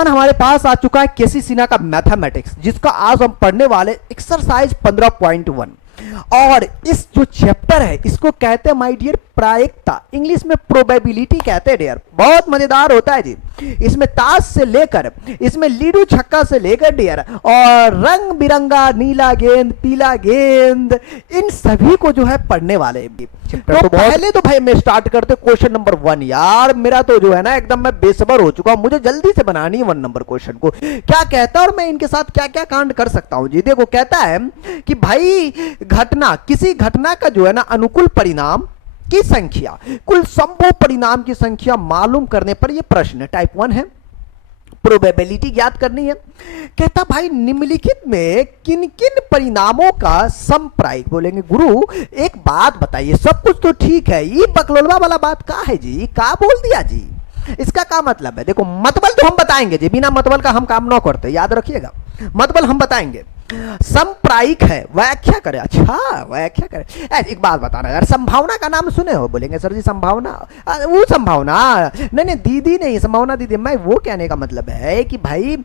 नौजवान हमारे पास आ चुका है केसी सिन्हा का मैथमेटिक्स, जिसका आज हम पढ़ने वाले एक्सरसाइज 15.1। और इस जो चैप्टर है इसको कहते हैं माय डियर प्रायिकता, इंग्लिश में प्रोबेबिलिटी कहते हैं डियर। बहुत मजेदार होता है जी। इसमें ताश से लेकर, इसमें लीडू छक्का से लेकर डियर, और रंग बिरंगा नीला गेंद, पीला गेंद, इन सभी को जो है पढ़ने वाले हैं। तो पहले तो भाई मैं स्टार्ट करते क्वेश्चन नंबर 1। यार मेरा तो जो है ना एकदम मैं बेसब्र हो चुका हूं, मुझे जल्दी से बनानी है 1 नंबर क्वेश्चन को। क्या कहता है और मैं इनके साथ क्या क्या कांड कर सकता हूं जी। देखो कहता है कि भाई घटना, किसी घटना का जो है ना अनुकूल परिणाम की संख्या, कुल संभव परिणाम की संख्या मालूम करने पर यह प्रश्न टाइप 1 है, प्रोबेबिलिटी ज्ञात करनी है। कहता भाई निम्नलिखित में किन किन परिणामों का समप्रायिक, बोलेंगे गुरु एक बात बताइए, सब कुछ तो ठीक है, ये बकलोलवा वाला बात का है जी, का बोल दिया जी, इसका क्या मतलब है। देखो मतबल तो हम बताएंगे जी, बिना मतबल का हम काम ना करते, याद रखिएगा, मतबल हम बताएंगे। समप्रायिक है, व्याख्या करें। अच्छा व्याख्या करें। एक बात बताना यार, संभावना का नाम सुने हो, बोलेंगे सर जी संभावना, वो संभावना नहीं दीदी नहीं, संभावना दीदी, मैं वो कहने का मतलब है कि भाई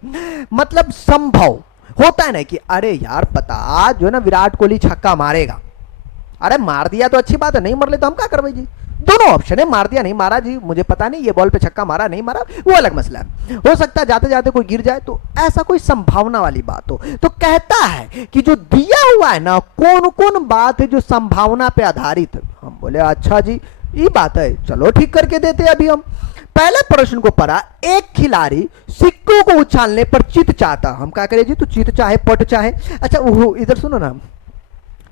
मतलब संभव होता है ना कि अरे यार पता जो है ना विराट कोहली छक्का मारेगा, अरे मार दिया तो अच्छी बात है, नहीं मर ले तो हम क्या करवाई जी। दोनों ऑप्शन है, मार दिया नहीं मारा जी, मुझे पता नहीं ये बॉल पे छक्का मारा नहीं मारा, वो अलग मसला है, हो सकता है जाते जाते कोई गिर जाए, तो ऐसा कोई संभावना वाली बात हो। तो कहता है कि जो दिया हुआ है ना कौन कौन बात है जो संभावना पे आधारित है। हम बोले अच्छा जी ये बात है, चलो ठीक करके देते हैं। अभी हम पहले प्रश्न को पढ़ा, एक खिलाड़ी सिक्कों को उछालने पर चित चाहता, हम क्या करें जी, तो चित चाहे पट चाहे। अच्छा इधर सुनो ना,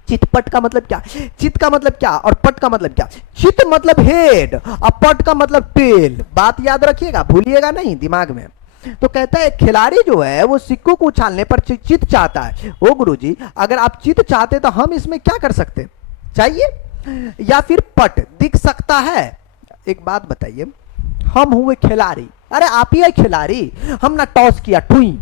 चितपट का मतलब क्या, चित का मतलब क्या और पट का मतलब क्या। चित मतलब हेड और पट का मतलब टेल, बात याद रखिएगा, भूलिएगा नहीं दिमाग में। तो कहता है खिलाड़ी जो है वो सिक्कों को उछालने पर चित चाहता है। ओ गुरुजी अगर आप चित चाहते तो हम इसमें क्या कर सकते, चाहिए या फिर पट दिख सकता है। एक बात बताइए, हम हुए खिलाड़ी, अरे आप ही है खिलाड़ी, हम ना टॉस किया, टुई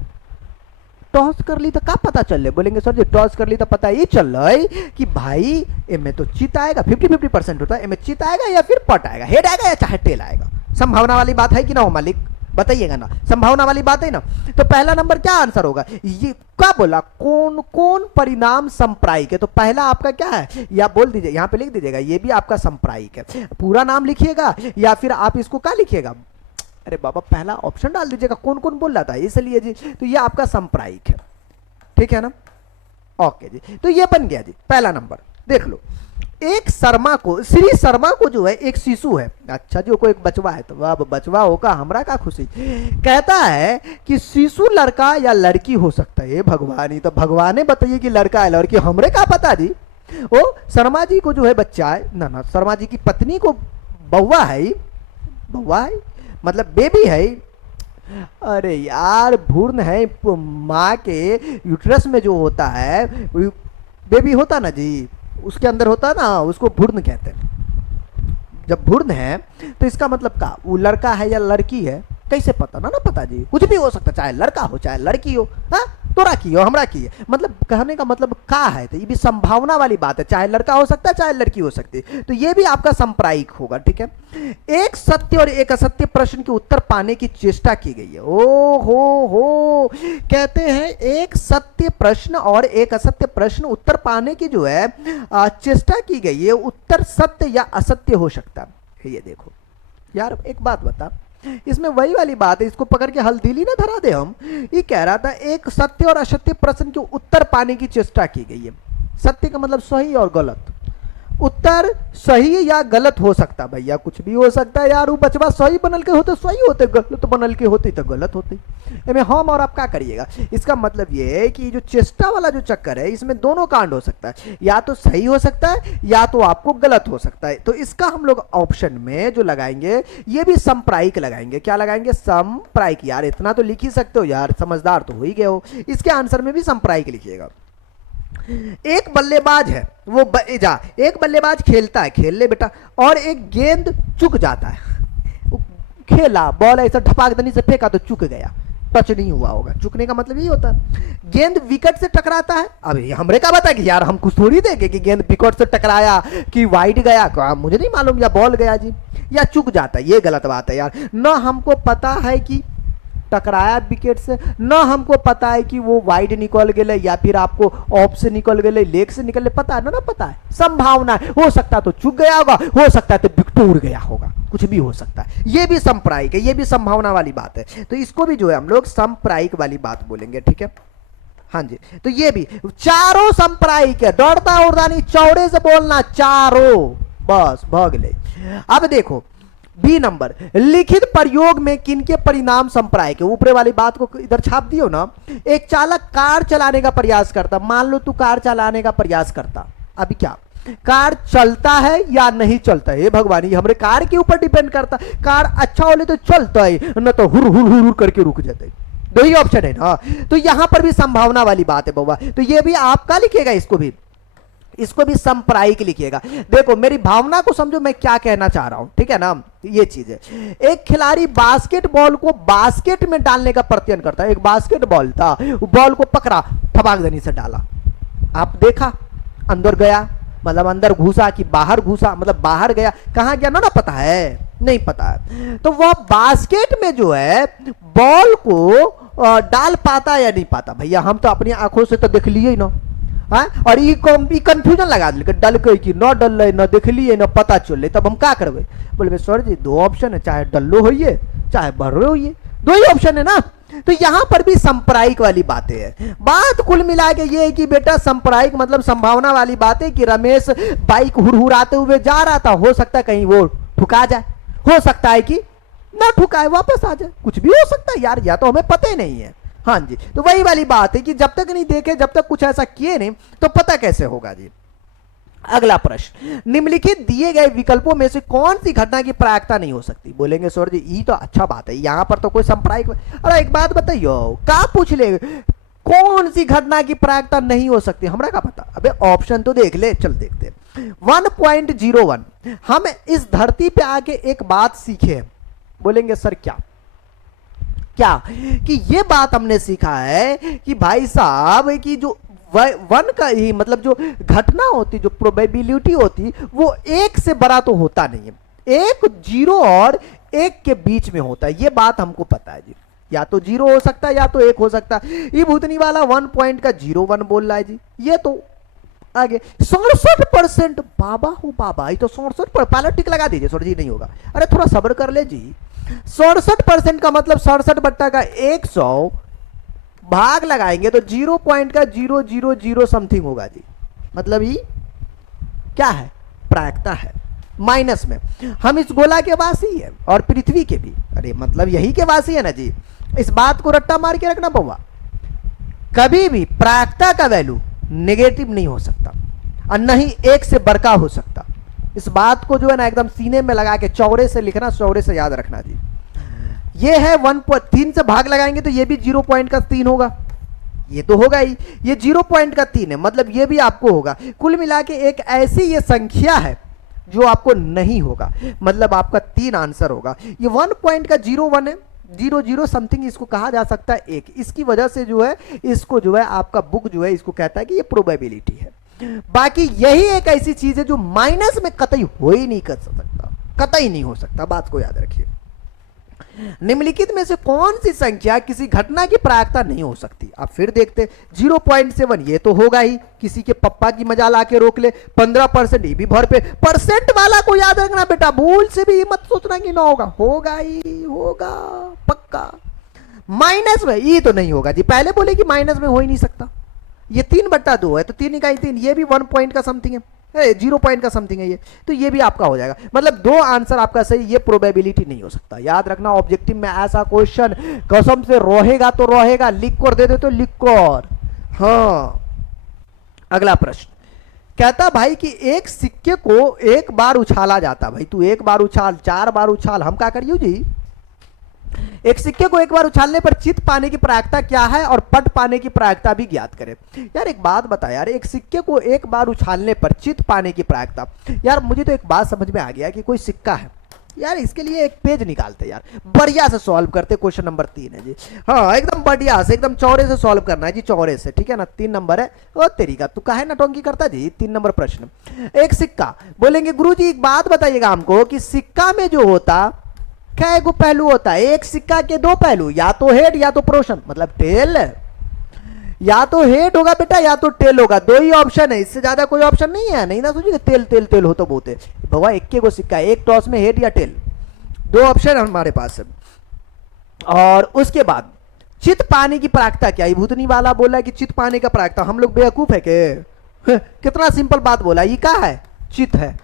टॉस कर ली तो क्या पता चल रहा, बोलेंगे सर जी टॉस कर ली तो पता ये चल रहा है कि भाई इनमें तो चित आएगा, 50-50% होता है, इनमें चित आएगा या फिर पट आएगा, हेड आएगा या चाहे टेल आएगा। संभावना वाली बात है कि ना हो मालिक, बताइएगा ना, संभावना वाली बात है ना। तो पहला नंबर क्या आंसर होगा, ये क्या बोला, कौन कौन परिणाम संप्रायिक है। तो पहला आपका क्या है, या बोल दीजिए, यहाँ पे लिख दीजिएगा, ये भी आपका संप्रायिक है, पूरा नाम लिखिएगा या फिर आप इसको क्या लिखिएगा, अरे बाबा पहला ऑप्शन डाल दीजिएगा, कौन कौन बोल रहा था इसलिए जी। तो ये आपका संप्रायिक है, ठीक है ना, ओके जी। तो ये बन गया जी पहला नंबर। देख लो, एक शर्मा को, श्री शर्मा को जो है एक शिशु है, अच्छा जी को एक बचवा है, तो अब बचवा होगा हमरा का खुशी। कहता है कि शिशु लड़का या लड़की हो सकता है, भगवान ही तो भगवान बताइए कि लड़का है लड़की, हमरे का पता जी। ओ शर्मा जी को जो है बच्चा है ना, शर्मा जी की पत्नी को बउआ है, बउआ है मतलब बेबी है, अरे यार भ्रूण है, माँ के यूट्रस में जो होता है बेबी होता ना जी, उसके अंदर होता ना, उसको भ्रूण कहते हैं। जब भ्रूण है तो इसका मतलब का वो लड़का है या लड़की है, कैसे पता ना पता जी, कुछ भी हो सकता, चाहे लड़का हो चाहे लड़की हो, हाँ तोरा की हो हमरा की है, मतलब कहने का मतलब का है, तो ये भी संभावना वाली बात है, चाहे लड़का हो सकता है चाहे लड़की हो सकती है, तो ये भी आपका संप्रायिक होगा, ठीक है। एक सत्य और एक असत्य प्रश्न के उत्तर पाने की चेष्टा की गई है। ओ हो कहते हैं एक सत्य प्रश्न और एक असत्य प्रश्न उत्तर पाने की जो है चेष्टा की गई है, उत्तर सत्य या असत्य हो सकता है। ये देखो यार एक बात बता, इसमें वही वाली बात है, इसको पकड़ के हल्दीली ना धरा दे हम। ये कह रहा था एक सत्य और असत्य प्रश्न के उत्तर पाने की चेष्टा की गई है। सत्य का मतलब सही और गलत, उत्तर सही या गलत हो सकता, भैया कुछ भी हो सकता है यार, वो बचवा सही बनल के होते सही होते, गलत बनल के होते तो गलत होते, इसमें हम और आप क्या करिएगा। इसका मतलब ये है कि जो चेष्टा वाला जो चक्कर है इसमें दोनों कांड हो सकता है, या तो सही हो सकता है या तो आपको गलत हो सकता है। तो इसका हम लोग ऑप्शन में जो लगाएंगे ये भी संप्रायिक लगाएंगे। क्या लगाएंगे, संप्रायिक। यार इतना तो लिख ही सकते हो यार, समझदार तो हो ही गए हो। इसके आंसर में भी संप्रायिक लिखिएगा। एक बल्लेबाज है, वो एक बल्लेबाज खेलता है, खेल ले बेटा, और एक गेंद चुक जाता है, खेला बॉल ऐसा ढपाकदनी से फेंका तो चुक गया, टच नहीं हुआ होगा, चुकने का मतलब यही होता है। गेंद विकेट से टकराता है, अब हमरे का बता कि यार हम कुछ थोड़ी देंगे कि गेंद विकेट से टकराया कि वाइड गया, मुझे नहीं मालूम, या बॉल गया जी, या चुक जाता है, ये गलत बात है यार। ना हमको पता है कि टकराया विकेट से, न हमको पता है कि वो वाइड निकल गए या फिर आपको ऑफ से निकल गए, लेग से निकल, पता है ना पता है, संभावना है, हो सकता है तो चूक गया होगा, हो सकता है तो विकेट उड़ गया होगा, कुछ भी हो सकता है। ये भी संप्रायिक है, ये भी संभावना वाली बात है, तो इसको भी जो है हम लोग संप्रायिक वाली बात बोलेंगे, ठीक है। हाँ जी, तो ये भी चारों संप्रायिक है, दौड़ता उड़ता नहीं, चौड़े से बोलना चारों, बस भाग ले। अब देखो बी नंबर, लिखित प्रयोग में किनके परिणाम संप्रायिक है, ऊपरे वाली बात को इधर छाप दियो ना। एक चालक कार चलाने का प्रयास करता, मान लो तू कार चलाने का प्रयास करता, अभी क्या कार चलता है या नहीं चलता है, भगवान ये हमारे कार के ऊपर डिपेंड करता, कार अच्छा हो ले तो चलता है, न तो हुर हुर हुर करके रुक जाता है, दो ही ऑप्शन है ना। तो यहां पर भी संभावना वाली बात है बाबा, तो ये भी आपका लिखिएगा, इसको भी संप्रायिक लिखिएगा। देखो मेरी भावना को समझो, मैं क्या कहना चाह रहा हूं, ठीक है ना। ये चीज है, एक खिलाड़ी बास्केटबॉल को बास्केट में डालने का प्रयत्न करता है, एक बास्केटबॉल था, बॉल को पकड़ा, थबाकदनी से डाला, आप देखा अंदर गया, मतलब अंदर घुसा कि बाहर घुसा, मतलब बाहर गया, कहां गया ना पता है, नहीं पता है। तो वह बास्केट में जो है बॉल को डाल पाता या नहीं पाता, भैया हम तो अपनी आंखों से तो देख लिए ही ना, हाँ? और ये कंफ्यूजन लगा दिल, डल के कि न डल न देख लिए न पता चल, तब हम क्या करबे, बोले सर जी दो ऑप्शन है, चाहे डल्लो होइए चाहे भर्रे होइए, दो ही ऑप्शन है ना। तो यहां पर भी संप्रायिक वाली बातें हैं। बात कुल मिला के ये है कि बेटा संप्रायिक मतलब संभावना वाली बात है कि रमेश बाइक हुरहुराते हुए जा रहा था, हो सकता है कहीं वो ठुका जाए, हो सकता है कि ना ठुकाए वापस आ जाए, कुछ भी हो सकता है यार, या तो हमें पता ही नहीं है। हाँ जी, तो वही वाली बात है कि जब तक नहीं देखे, जब तक कुछ ऐसा किए नहीं, तो पता कैसे होगा जी। अगला प्रश्न, निम्नलिखित दिए गए विकल्पों में से कौन सी घटना की प्रायिकता नहीं हो सकती, बोलेंगे सर जी ये तो अच्छा बात है, यहां पर तो कोई संप्रायिक, अरे एक बात बताइयो, क्या पूछ ले कौन सी घटना की प्रायिकता नहीं हो सकती, हमरा क्या पता, अबे ऑप्शन तो देख ले, चल देखते। 1.01, हम इस धरती पे आके एक बात सीखे, बोलेंगे सर क्या क्या, कि ये बात हमने सीखा है कि भाई साहब कि जो वन का ही मतलब जो घटना होती, जो प्रोबेबिलिटी होती, वो एक से बड़ा तो होता नहीं है, एक जीरो और एक के बीच में होता है, ये बात हमको पता है जी, या तो जीरो हो सकता है या तो एक हो सकता है। ये भूतनी वाला 1.01 बोल रहा है जी, ये तो आगे 67%, बाबा हो बाबा, ये तो 67, पहले टिक लगा दीजिए सर जी, नहीं होगा, अरे थोड़ा सब्र कर ले जी। 67% का मतलब 67 बट्टा का 100 भाग लगाएंगे तो 0.000 समथिंग होगा जी, मतलब ये क्या है, प्रायिकता है, माइनस में। हम इस गोला के वासी है और पृथ्वी के भी, अरे मतलब यही के वासी है ना जी, इस बात को रट्टा मार के रखना पौवा, कभी भी प्रायिकता का वैल्यू नेगेटिव नहीं हो सकता और न ही एक से बड़का हो सकता, इस बात को जो है ना एकदम सीने में लगा के चौड़े से लिखना, चौड़े से याद रखना जी। ये है 1.3 से भाग लगाएंगे तो ये भी 0.3 होगा, ये तो होगा ही, ये 0.3 है, मतलब ये भी आपको होगा। कुल मिला के एक ऐसी ये संख्या है जो आपको नहीं होगा, मतलब आपका 3 आंसर होगा। ये 1.01 है, 00 समथिंग इसको कहा जा सकता है एक, इसकी वजह से जो है इसको जो है आपका बुक जो है इसको कहता है कि ये प्रोबेबिलिटी है। बाकी यही एक ऐसी चीज है जो माइनस में कतई हो ही नहीं कर सकता, कतई नहीं हो सकता, बात को याद रखिए। निम्नलिखित में से कौन सी संख्या किसी घटना की प्रायिकता नहीं हो सकती, आप फिर देखते 0.7 ये तो होगा ही, किसी के पप्पा की मजाल आके रोक ले। 15% ये भी भर पे, परसेंट वाला को याद रखना बेटा, भूल से भी मत सोचना कि ना होगा, होगा ही होगा पक्का। माइनस में ये तो नहीं होगा जी, पहले बोले कि माइनस में हो ही नहीं सकता, ये 3/2 है तो 3 इकाई 3, ये भी 1 पॉइंट का समथिंग है, 0 पॉइंट का समथिंग है ये, तो ये भी आपका हो जाएगा, मतलब 2 आंसर आपका सही, ये प्रोबेबिलिटी नहीं हो सकता। याद रखना ऑब्जेक्टिव में ऐसा क्वेश्चन कसम से रहेगा तो रहेगा, लिख कर दे दे तो लिख कर। हाँ, अगला प्रश्न कहता भाई कि एक सिक्के को एक बार उछाला जाता, भाई तू एक बार उछाल, 4 बार उछाल, हम क्या करियो जी, एक सिक्के को एक बार उछालने पर चित पाने की प्रायिकता क्या है और पट पाने की प्रायिकता भी ज्ञात करें। यार एक बात बता यार, एक सिक्के को एक बार उछालने पर चित पाने की प्रायिकता, यार मुझे तो एक बात समझ में आ गया कि कोई सिक्का है यार, इसके लिए एक पेज निकालते यार, बढ़िया से सॉल्व करते। क्वेश्चन नंबर 3 है जी, हाँ एकदम बढ़िया से, एकदम चौड़े से सॉल्व करना है जी, चौड़े से, ठीक है ना। 3 नंबर है, ओ तेरी का तू काहे नटंकी करता जी। 3 नंबर प्रश्न, एक सिक्का, बोलेंगे गुरुजी एक बात बताइएगा हमको कि सिक्का में जो होता कै गो पहलू होता है? एक सिक्का के दो पहलू, या तो हेड या तो पोर्शन मतलब टेल। या तो हेड होगा बेटा या तो टेल होगा, दो ही ऑप्शन है, इससे ज्यादा कोई ऑप्शन नहीं है। नहीं ना सोचिए तेल तेल तेल हो तो बहुत है बाबा, एक गो सिक्का, एक टॉस में हेड या टेल, दो ऑप्शन हमारे पास है। और उसके बाद चित पाने की प्रायिकता क्या है? भूतनी वाला बोला कि चित पाने का प्रायिकता, हम लोग बेवकूफ है के? कितना सिंपल बात बोला, ये क्या है? चित है,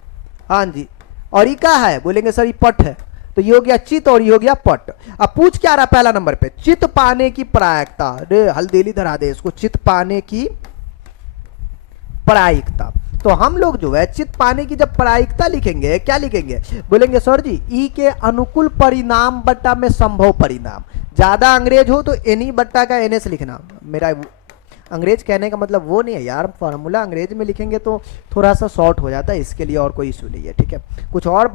हाँ जी। और ये क्या है? बोलेंगे सर ये पट है। तो ये हो गया चित और ये हो गया पट। अब पूछ क्या रहा पहला नंबर पे? चित पाने की प्रायिकता। रे हल्देली धरा दे इसको, चित पाने की प्रायिकता। तो हम लोग जो है चित पाने की जब प्रायिकता लिखेंगे, क्या लिखेंगे? बोलेंगे सर जी ई के अनुकूल परिणाम बट्टा में संभव परिणाम। ज्यादा अंग्रेज हो तो एनी बट्टा का एनएस लिखना। मेरा अंग्रेज कहने का मतलब वो नहीं है यार, फॉर्मूला अंग्रेज में लिखेंगे तो थोड़ा सा शॉर्ट हो जाता है, इसके लिए और कोई इशू नहीं है, ठीक है। कुछ और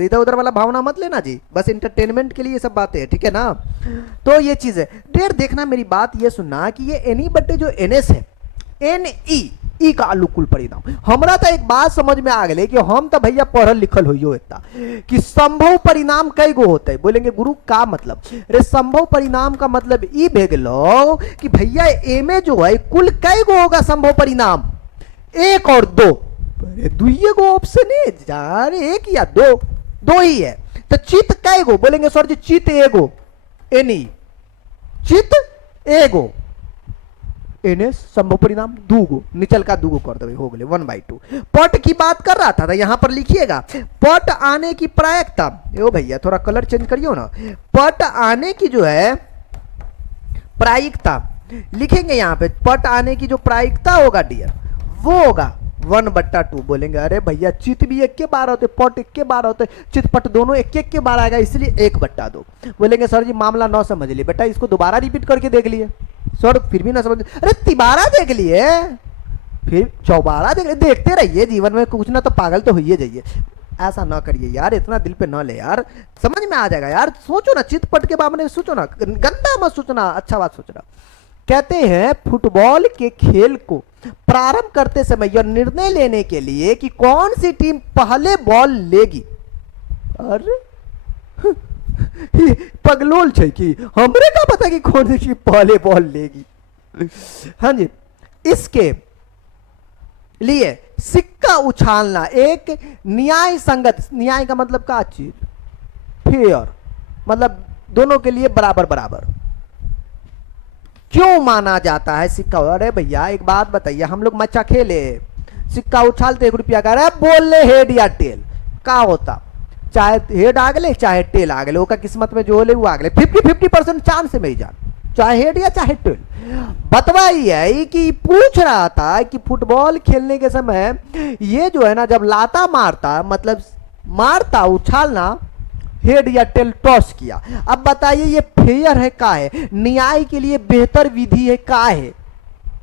इधर उधर वाला भावना मत लेना जी, बस इंटरटेनमेंट के लिए ये सब बातें हैं, ठीक है ना। तो ये चीज है डेर, देखना मेरी बात ये सुनना कि ये एनी बट्टे जो एनएस है, एन ई का अनुकूल परिणाम। हमरा तो एक बात समझ में आ गए कि हम तो भैया पढ़ल लिखल हो इतना कि संभव परिणाम कई गो होते हैं। बोलेंगे गुरु का मतलब? अरे संभव परिणाम का मतलब ई भेगलो कि भैया ए में जो है कुल कई गो होगा संभव परिणाम? एक और दो। अरे दुइये गो ऑप्शन है यार, एक या दो, दो ही है। तो चित कई गो? बोलेंगे सर जी चित एगो, एनी चित एगो, एनएस संभव परिणाम दूगो, निचल का दूगो कर दे, हो गए 1/2। पट की बात कर रहा था तो यहां पर लिखिएगा पट आने की प्रायिकता। ओ भैया थोड़ा कलर चेंज करियो ना। पट आने की जो है प्रायिकता लिखेंगे यहां पे, पट आने की जो प्रायिकता होगा डियर वो होगा 1/2। बोलेंगे अरे भैया चित भी एक के 12 होते, पट एक के 12 होते, चित पट दोनों एक एक के 12 आएगा, इसलिए 1/2। बोलेंगे सर जी मामला न समझ लिए बेटा, इसको दोबारा रिपीट करके देख लिए सर, फिर भी ना समझ। अरे तिबारा देख लिए, फिर चौबारा देख लिए, देखते रहिए जीवन में कुछ ना तो पागल तो होइए जाइए। ऐसा ना करिए यार, इतना दिल पे ना ले यार, समझ में आ जाएगा यार। सोचो ना चितपट के बारे में, सोचो ना, गंदा मत सोचना, अच्छा बात सोचना। कहते हैं फुटबॉल के खेल को प्रारंभ करते समय यह निर्णय लेने के लिए कि कौन सी टीम पहले बॉल लेगी। अरे पगलोल छे कि हमरे का पता कि कौन सी पहले बॉल लेगी। हाँ जी, इसके लिए सिक्का उछालना एक न्याय संगत, न्याय का मतलब क्या चीज? फेयर, मतलब दोनों के लिए बराबर बराबर क्यों माना जाता है सिक्का? अरे भैया एक बात बताइए, हम लोग मच्छा खेले, सिक्का उछालते 1 रुपया का, अरे बोल ले हेड या टेल, क्या होता? चाहे हेड आ गए चाहे टेल आ गए, ओका किस्मत में जो होले वो आ गए, 50-50% चांस है मेरी जान, चाहे हेड या चाहे टेल। बतवा है कि पूछ रहा था कि फुटबॉल खेलने के समय ये जो है ना जब लाता मारता, मतलब मारता उछालना, हेड या टेल टॉस किया, अब बताइए ये फेयर है का है? न्याय के लिए बेहतर विधि है का है?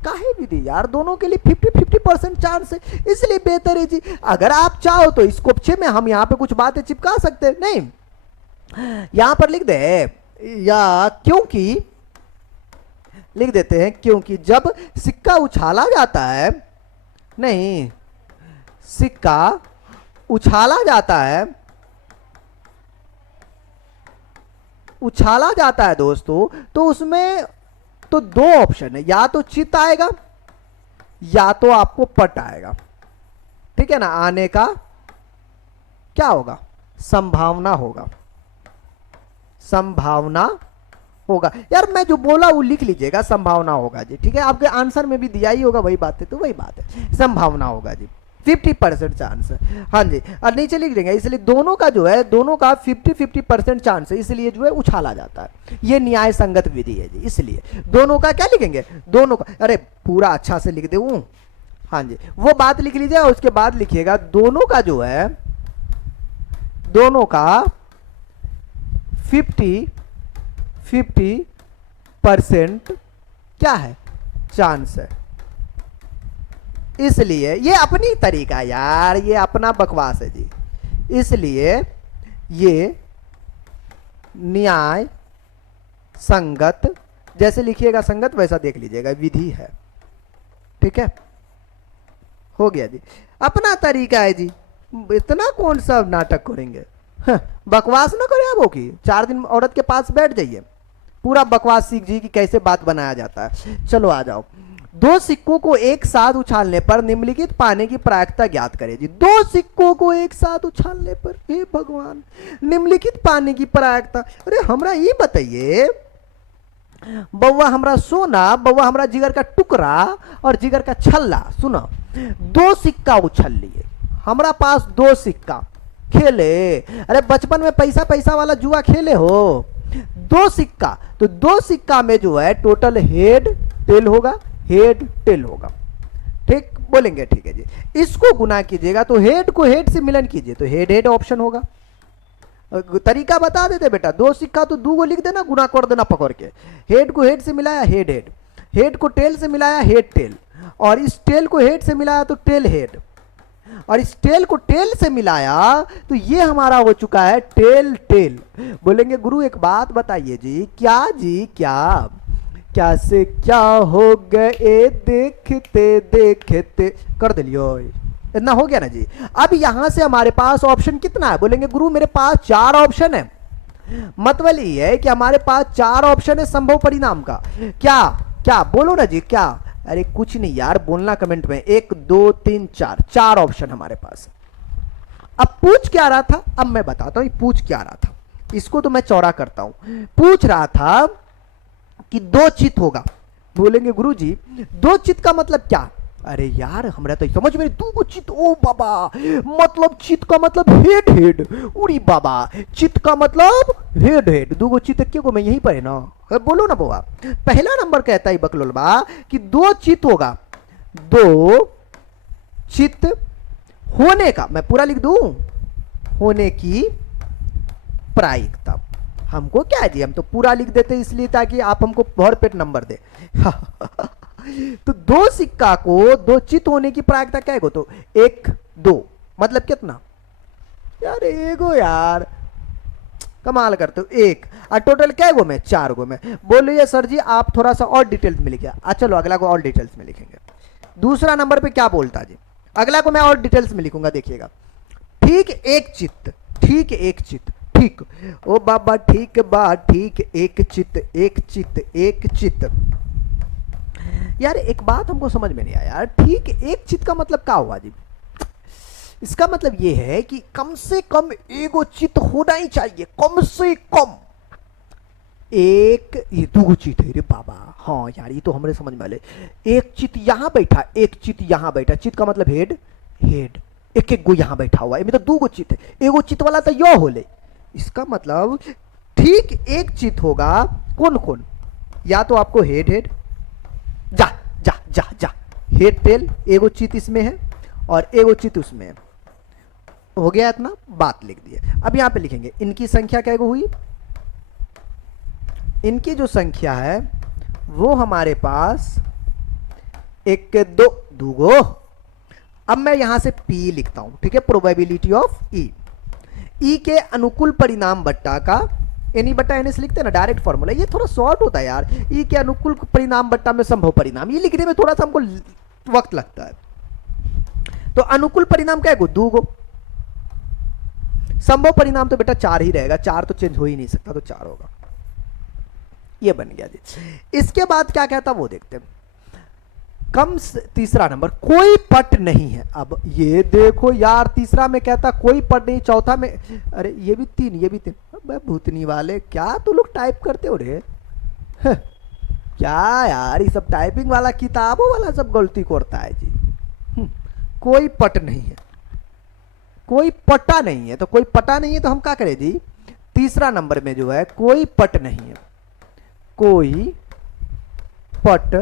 काहे विधि यार, दोनों के लिए 50-50% चांस है, इसलिए बेहतर है जी। अगर आप चाहो तो इसको अच्छे में हम यहाँ पे कुछ बातें चिपका सकते हैं, नहीं यहां पर लिख दे, या क्योंकि लिख देते हैं क्योंकि जब सिक्का उछाला जाता है, नहीं सिक्का उछाला जाता है, उछाला जाता है दोस्तों, तो उसमें तो दो ऑप्शन है, या तो चित आएगा या तो आपको पट आएगा, ठीक है ना। आने का क्या होगा? संभावना होगा, संभावना होगा। यार मैं जो बोला वो लिख लीजिएगा, संभावना होगा जी, ठीक है। आपके आंसर में भी दिया ही होगा वही बात है, तो वही बात है, संभावना होगा जी, 50% चांस है। हाँ जी, और नीचे लिख देंगे, इसलिए दोनों का जो है, दोनों का 50-50% चांस है, इसलिए जो है उछाला जाता है। ये न्याय संगत विधि है जी, इसलिए दोनों का क्या लिखेंगे? दोनों का, अरे पूरा अच्छा से लिख दे। हाँ जी, वो बात लिख लीजिए और उसके बाद लिखिएगा दोनों का जो है, दोनों का 50-50% क्या है? चांस है। इसलिए ये अपनी तरीका यार, ये अपना बकवास है जी, इसलिए ये न्याय संगत, जैसे लिखिएगा संगत वैसा देख लीजिएगा, विधि है, ठीक है। हो गया जी, अपना तरीका है जी, इतना कौन सा नाटक करेंगे? हाँ, बकवास ना करे आप की 4 दिन औरत के पास बैठ जाइए, पूरा बकवास सीख जी कि कैसे बात बनाया जाता है। चलो आ जाओ। दो सिक्कों को एक साथ उछालने पर निम्नलिखित पाने की प्रायिकता ज्ञात करें जी। दो सिक्कों को एक साथ उछालने पर, हे भगवान, निम्नलिखित पाने की प्रायिकता। अरे हमरा ये बताइए, बउआ हमरा सोना, बउआ हमरा जिगर का टुकड़ा और जिगर का छल्ला, सुनो, दो सिक्का उछल लिए, हमरा पास दो सिक्का खेले। अरे बचपन में पैसा पैसा वाला जुआ खेले हो, दो सिक्का, तो दो सिक्का में जो है टोटल हेड टेल होगा, हेड टेल होगा, ठीक बोलेंगे, ठीक है जी। इसको गुना कीजिएगा तो हेड को हेड से मिलन कीजिए तो हेड हेड ऑप्शन होगा। तरीका बता देते बेटा, दो सिक्का तो दो को लिख देना, गुना कर देना पकड़ के, हेड को हेड से मिलाया हेड हेड, हेड को टेल से मिलाया हेड टेल, और इस टेल को हेड से मिलाया तो टेल हेड, और इस टेल को टेल से मिलाया तो ये हमारा हो चुका है टेल टेल। बोलेंगे गुरु एक बात बताइए जी, क्या जी क्या, क्या से क्या हो गए देखते देखते, कर दिलियो, इतना हो गया ना जी। अब यहां से हमारे पास ऑप्शन कितना है? बोलेंगे गुरु मेरे पास 4 ऑप्शन है। मतलब ये है कि हमारे पास 4 ऑप्शन है संभव परिणाम का। क्या क्या बोलो ना जी, क्या? अरे कुछ नहीं यार, बोलना कमेंट में। 1 2 3 4, 4 ऑप्शन हमारे पास। अब पूछ क्या रहा था, अब मैं बताता हूं पूछ क्या रहा था। इसको तो मैं चौड़ा करता हूं। पूछ रहा था कि 2 चित होगा। बोलेंगे गुरुजी 2 चित का मतलब क्या? अरे यार हमरा तो समझ में 2 चित, ओ बाबा, मतलब चित का मतलब हेड हेड, उरी बाबा, चित का मतलब हेड हेड, 2 चित क्यों को मैं यहीं पर है ना, बोलो ना बुआ। पहला नंबर कहता है बकलोलबा कि 2 चित होगा, 2 चित होने का, मैं पूरा लिख दूं, होने की प्रायिकता। हमको क्या है जी, हम तो पूरा लिख देते इसलिए ताकि आप हमको भरपेट नंबर दे। तो 2 सिक्का को 2 चित होने की प्रायिकता क्या है? तो 1 2 मतलब कितना यार, एगो यार कमाल करते हो, 1 और टोटल क्या गो में 4 गो में। बोलिए सर जी आप थोड़ा सा और डिटेल्स में लिखिए। चलो अगला को और डिटेल्स में लिखेंगे। दूसरा नंबर पे क्या बोलता जी, अगला को मैं और डिटेल्स में लिखूंगा, देखिएगा। ठीक 1 चित्त, ठीक 1 चित्त, ठीक, ओ बाबा ठीक बा, ठीक 1 चित्त, 1 चित्त, 1 चित्त। यार एक बात हमको समझ में नहीं आया यार, ठीक 1 चित्त का मतलब क्या हुआ जी? इसका मतलब ये है कि कम से कम एगो चित्त होना ही चाहिए, कम से कम एक, ये 2 चित्त है रे बाबा। हाँ यार ये तो हमारे समझ में आले। 1 चित्त यहां बैठा, 1 चित्त यहां बैठा, चित्त का मतलब हेड हेड, एक एक गो यहां बैठा हुआ है, मतलब 2 चित्त है, एगो चित्त वाला तो यो होले। इसका मतलब ठीक 1 चित्त होगा कौन कौन, या तो आपको हेड हेड, जा जा जा जा, हेड टेल, एगो चित इसमें है और एगो चित उसमें है। हो गया इतना, बात लिख दिए। अब यहां पे लिखेंगे इनकी संख्या क्या हुई, इनकी जो संख्या है वो हमारे पास 1 2 2 गो। अब मैं यहां से P लिखता हूं, ठीक है, प्रोबेबिलिटी ऑफ E। E के अनुकूल परिणाम बट्टा का, एनी बट्टा एन से लिखते हैं ना, डायरेक्ट फॉर्मूला, ये थोड़ा शॉर्ट होता है यार। ई के अनुकूल परिणाम बट्टा में संभव परिणाम, ये लिखने में थोड़ा सा हमको वक्त लगता है। तो अनुकूल परिणाम क्या है? 2 गो। संभव परिणाम तो बेटा 4 ही रहेगा, 4 तो चेंज हो ही नहीं सकता, तो 4 होगा। ये बन गया जी। इसके बाद क्या कहता वो देखते हैं। कम तीसरा नंबर, कोई पट नहीं है। अब ये देखो यार, तीसरा में कहता कोई पट नहीं, चौथा में, अरे ये भी 3, ये भी 3। मैं भूतनी वाले, क्या तो लोग टाइप करते हो रे, क्या यार ये सब टाइपिंग वाला, किताबों वाला सब गलती करता है जी। कोई पट नहीं है, कोई पटा नहीं है, तो कोई पटा नहीं है तो हम क्या करें जी? तीसरा नंबर में जो है कोई पट नहीं है, कोई पट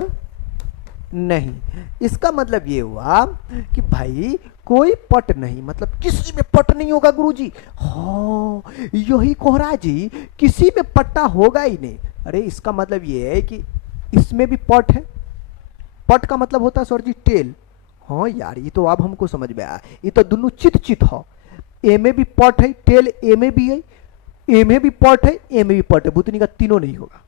नहीं। इसका मतलब ये हुआ कि भाई कोई पट नहीं, मतलब किसी में पट नहीं होगा गुरुजी। हाँ यही कोहरा जी, किसी में पट्टा होगा ही नहीं। अरे इसका मतलब ये है कि इसमें भी पट है। पट का मतलब होता है सर जी टेल। हाँ यार ये तो अब हमको समझ में आया, ये तो दोनों चित चित हो। ए में भी पट है, टेल ए में भी है, ए में भी पट है, ए में भी पट है, भूतनी का तीनों नहीं होगा।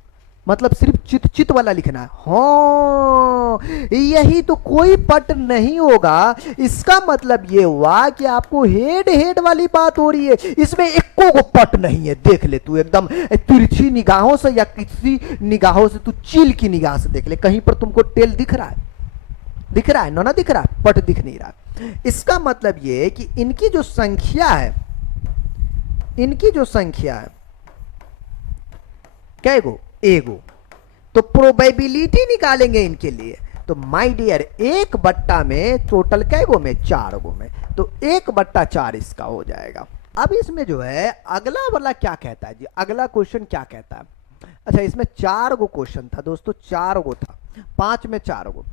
मतलब सिर्फ चित चित वाला लिखना है। हाँ, यही तो कोई पट नहीं होगा। इसका मतलब ये हुआ कि आपको हेड हेड वाली बात हो रही है, इसमें एको को पट नहीं है। देख ले तू एकदम तिरछी निगाहों से या किसी निगाहों से, तू चील की निगाह से देख ले, कहीं पर तुमको टेल दिख रहा है? दिख रहा है ना? दिख रहा है, पट दिख नहीं रहा। इसका मतलब ये है कि इनकी जो संख्या है, इनकी जो संख्या है कैगो? एगो। तो प्रोबेबिलिटी निकालेंगे इनके लिए, तो माय डियर 1/, में टोटल कैगो में 4 गो में, तो 1/4 इसका हो जाएगा। अब इसमें जो है अगला वाला क्या कहता है जी, अगला क्वेश्चन क्या कहता है? अच्छा, इसमें 4 गो क्वेश्चन था दोस्तों, 4 गो था, 5 में 4 गो।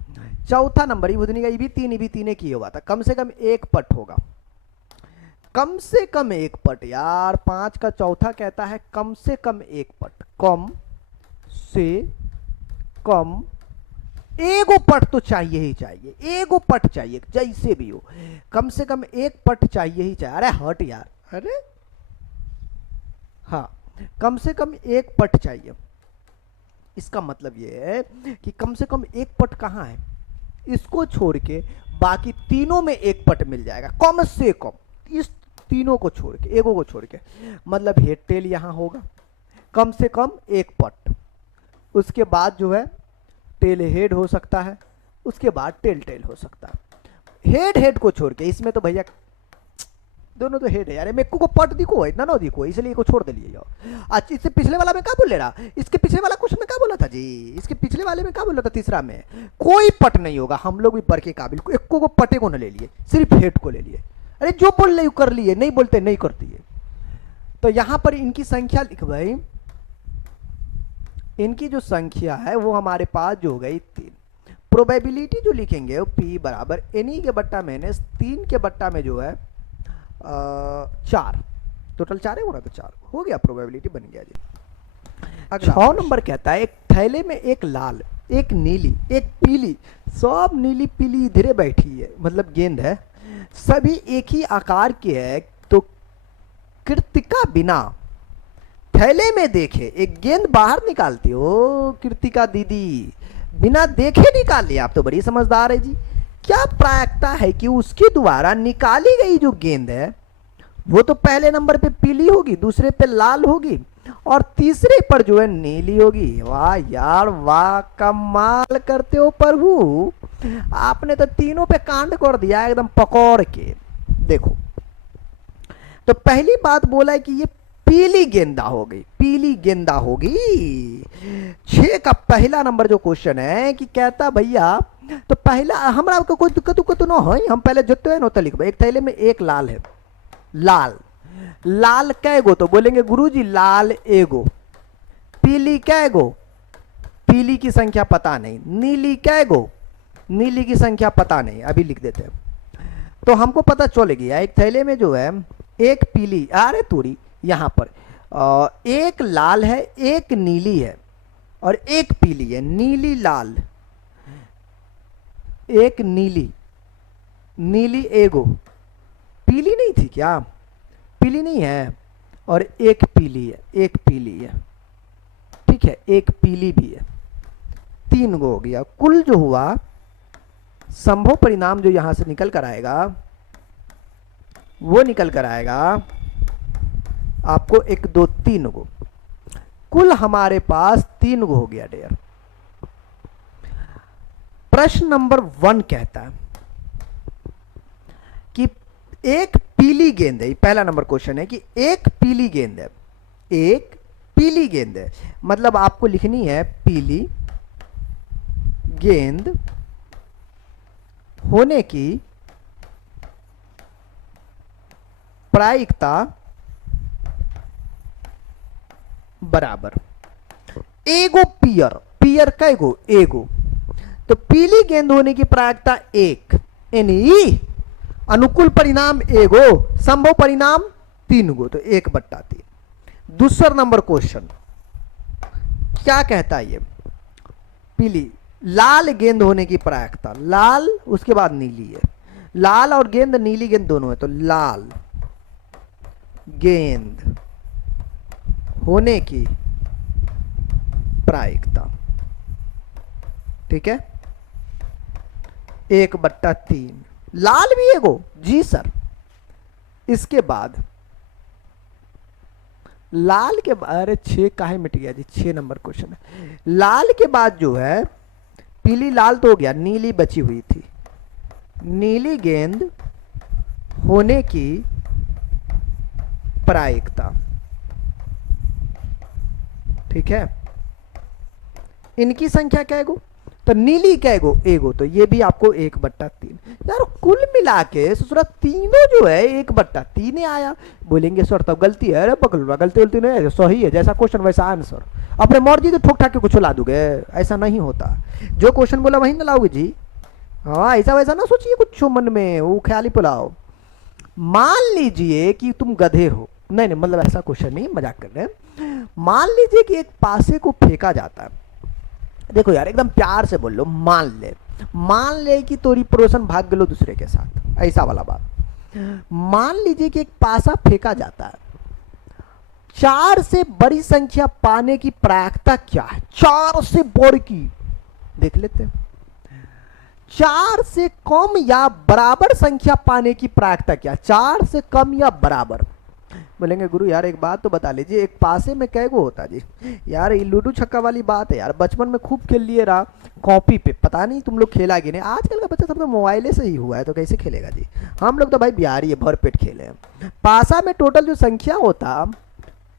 चौथा नंबर ये बुधनी का ये भी तीन की हुआ था, कम से कम 1 पट होगा, कम से कम 1 पट यार। 5 का चौथा कहता है कम से कम 1 पट, कम से कम एगो पट तो चाहिए ही चाहिए, एगो पट चाहिए जैसे भी हो, कम से कम 1 पट चाहिए ही चाहिए। अरे हट यार, अरे हाँ, कम से कम 1 पट चाहिए। इसका मतलब ये है कि कम से कम 1 पट कहाँ है, इसको छोड़ के बाकी तीनों में 1 पट मिल जाएगा, कम से कम इस तीनों को छोड़ के, एगो को छोड़ के। मतलब हेड टेल यहां होगा, कम से कम 1 पट, उसके बाद जो है टेल हेड हो सकता है, उसके बाद टेल टेल हो सकता है। हेड हेड को छोड़ के, इसमें तो भैया दोनों तो हेड है यार, मेरे को पट दिखो इतना ना दिखो, इसलिए को छोड़ दिए जाओ। अच्छा, इससे पिछले वाला में क्या बोल रहा, इसके पिछले वाला क्वेश्चन में क्या बोला था जी, इसके पिछले वाले में क्या बोला था, तीसरा में कोई पट नहीं होगा। हम लोग भी बढ़ के काबिल को एक को पटे को न ले लिए, सिर्फ हेड को ले लिए। अरे जो बोल रहे कर लिए, नहीं बोलते नहीं करती है। तो यहां पर इनकी संख्या लिख भाई, इनकी जो संख्या है वो हमारे पास जो हो गई 3। प्रोबेबिलिटी जो लिखेंगे वो P बराबर एनी के बट्टा माइनस 3 के बट्टा में जो है 4, टोटल 4 है, वो ना तो 4 हो गया, प्रोबेबिलिटी बन गया जी। 6 नंबर कहता है एक थैले में एक लाल, एक नीली, एक पीली, सब नीली पीली इधरे बैठी है, मतलब गेंद है, सभी एक ही आकार के है। तो कृतिका बिना थैले में देखे एक गेंद बाहर निकालती हो, कृतिका दीदी बिना देखे निकाल लिया, आप तो बड़ी समझदार है जी। क्या प्रायिकता है कि उसके द्वारा निकाली गई जो गेंद है वो तो पहले नंबर पे पीली होगी, दूसरे पे लाल होगी और तीसरे पर जो है नीली होगी। वाह यार वाह, कमाल करते हो प्रभु, आपने तो तीनों पे कांड कर दिया एकदम पकड़ के। देखो, तो पहली बात बोला है कि ये पीली गेंदा हो गई, पीली गेंदा होगी। 6 का पहला नंबर जो क्वेश्चन है कि कहता भैया, तो पहला हमरा को कोई दिक्कत उक्कत ना हो, हम पहले जो है नोता लिखबे। एक थैले में एक लाल है, लाल लाल कैगो, तो बोलेंगे गुरुजी लाल एगो। पीली कैगो, पीली की संख्या पता नहीं। नीली कैगो, नीली की संख्या पता नहीं, अभी लिख देते हैं तो हमको पता चल गया। एक थैले में जो है एक पीली, अरे तोरी यहां पर एक लाल है, एक नीली है और एक पीली है। नीली लाल, एक नीली, नीली एगो, पीली नहीं थी क्या, पीली नहीं है, और एक पीली है, एक पीली है, ठीक है, एक पीली भी है, 3 गो हो गया। कुल जो हुआ संभव परिणाम जो यहां से निकल कर आएगा वो निकल कर आएगा आपको 1 2 3 गो, कुल हमारे पास 3 गो हो गया डियर। प्रश्न नंबर 1 कहता है कि एक पीली गेंद है, पहला नंबर क्वेश्चन है कि एक पीली गेंद है, एक पीली गेंद है, मतलब आपको लिखनी है पीली गेंद होने की प्रायिकता बराबर एगो पियर, पियर का एगो, एगो, तो पीली गेंद होने की प्रायिकता 1, यानी अनुकूल परिणाम एगो, संभव परिणाम 3 गो, तो 1/3। दूसरा नंबर क्वेश्चन क्या कहता है, ये पीली लाल गेंद होने की प्रायिकता, लाल उसके बाद नीली है, लाल और गेंद नीली गेंद दोनों है, तो लाल गेंद होने की प्रायिकता। ठीक है, 1/3। लाल भी एगो, जी सर। इसके बाद लाल के अरे 6 काहे मिट गया जी, 6 नंबर क्वेश्चन है। लाल के बाद जो है पीली लाल तो हो गया, नीली बची हुई थी। नीली गेंद होने की प्रायिकता। ठीक है, इनकी संख्या क्या है गो, तो नीली क्या है गो, एगो, तो ये भी आपको 1/3। यार कुल मिला के ससुरा तीनों जो है 1/3 आया। बोलेंगे सर तब गलती है, अरे पकड़ लो, गलती गलती नहीं है, सही है, जैसा क्वेश्चन वैसा आंसर। अपने मर्जी से ठोक ठाक के कुछ ला दोगे, ऐसा नहीं होता। जो क्वेश्चन बोला वही ना लाओगे जी। हाँ, ऐसा वैसा ना सोचिए कुछ मन में, वो ख्याली पुलाओ। मान लीजिए कि तुम गधे हो, नहीं नहीं मतलब ऐसा क्वेश्चन नहीं, मजाक कर रहे हैं। मान लीजिए कि एक पासे को फेंका जाता है। देखो यार एकदम प्यार से बोल लो, मान ले कि तोरी पड़ोसन भाग गलो दूसरे के साथ, ऐसा वाला बात। मान लीजिए कि एक पासा फेंका जाता है, 4 से बड़ी संख्या पाने की प्रायिकता क्या है, 4 से बड़ी की देख लेते हैं। 4 से कम या बराबर संख्या पाने की प्रायिकता क्या, 4 से कम या बराबर। बोलेंगे गुरु यार एक बात तो बता लीजिए, एक पासे में कैगो होता जी। यार ये लूडो छक्का वाली बात है यार, बचपन में खूब खेल लिए रहा कॉपी पे, पता नहीं तुम लोग खेला कि नहीं। आजकल का बच्चा सब तो मोबाइले से ही हुआ है, तो कैसे खेलेगा जी। हम लोग तो भाई बिहारी है, भर पेट खेले हैं। पासा में टोटल जो संख्या होता,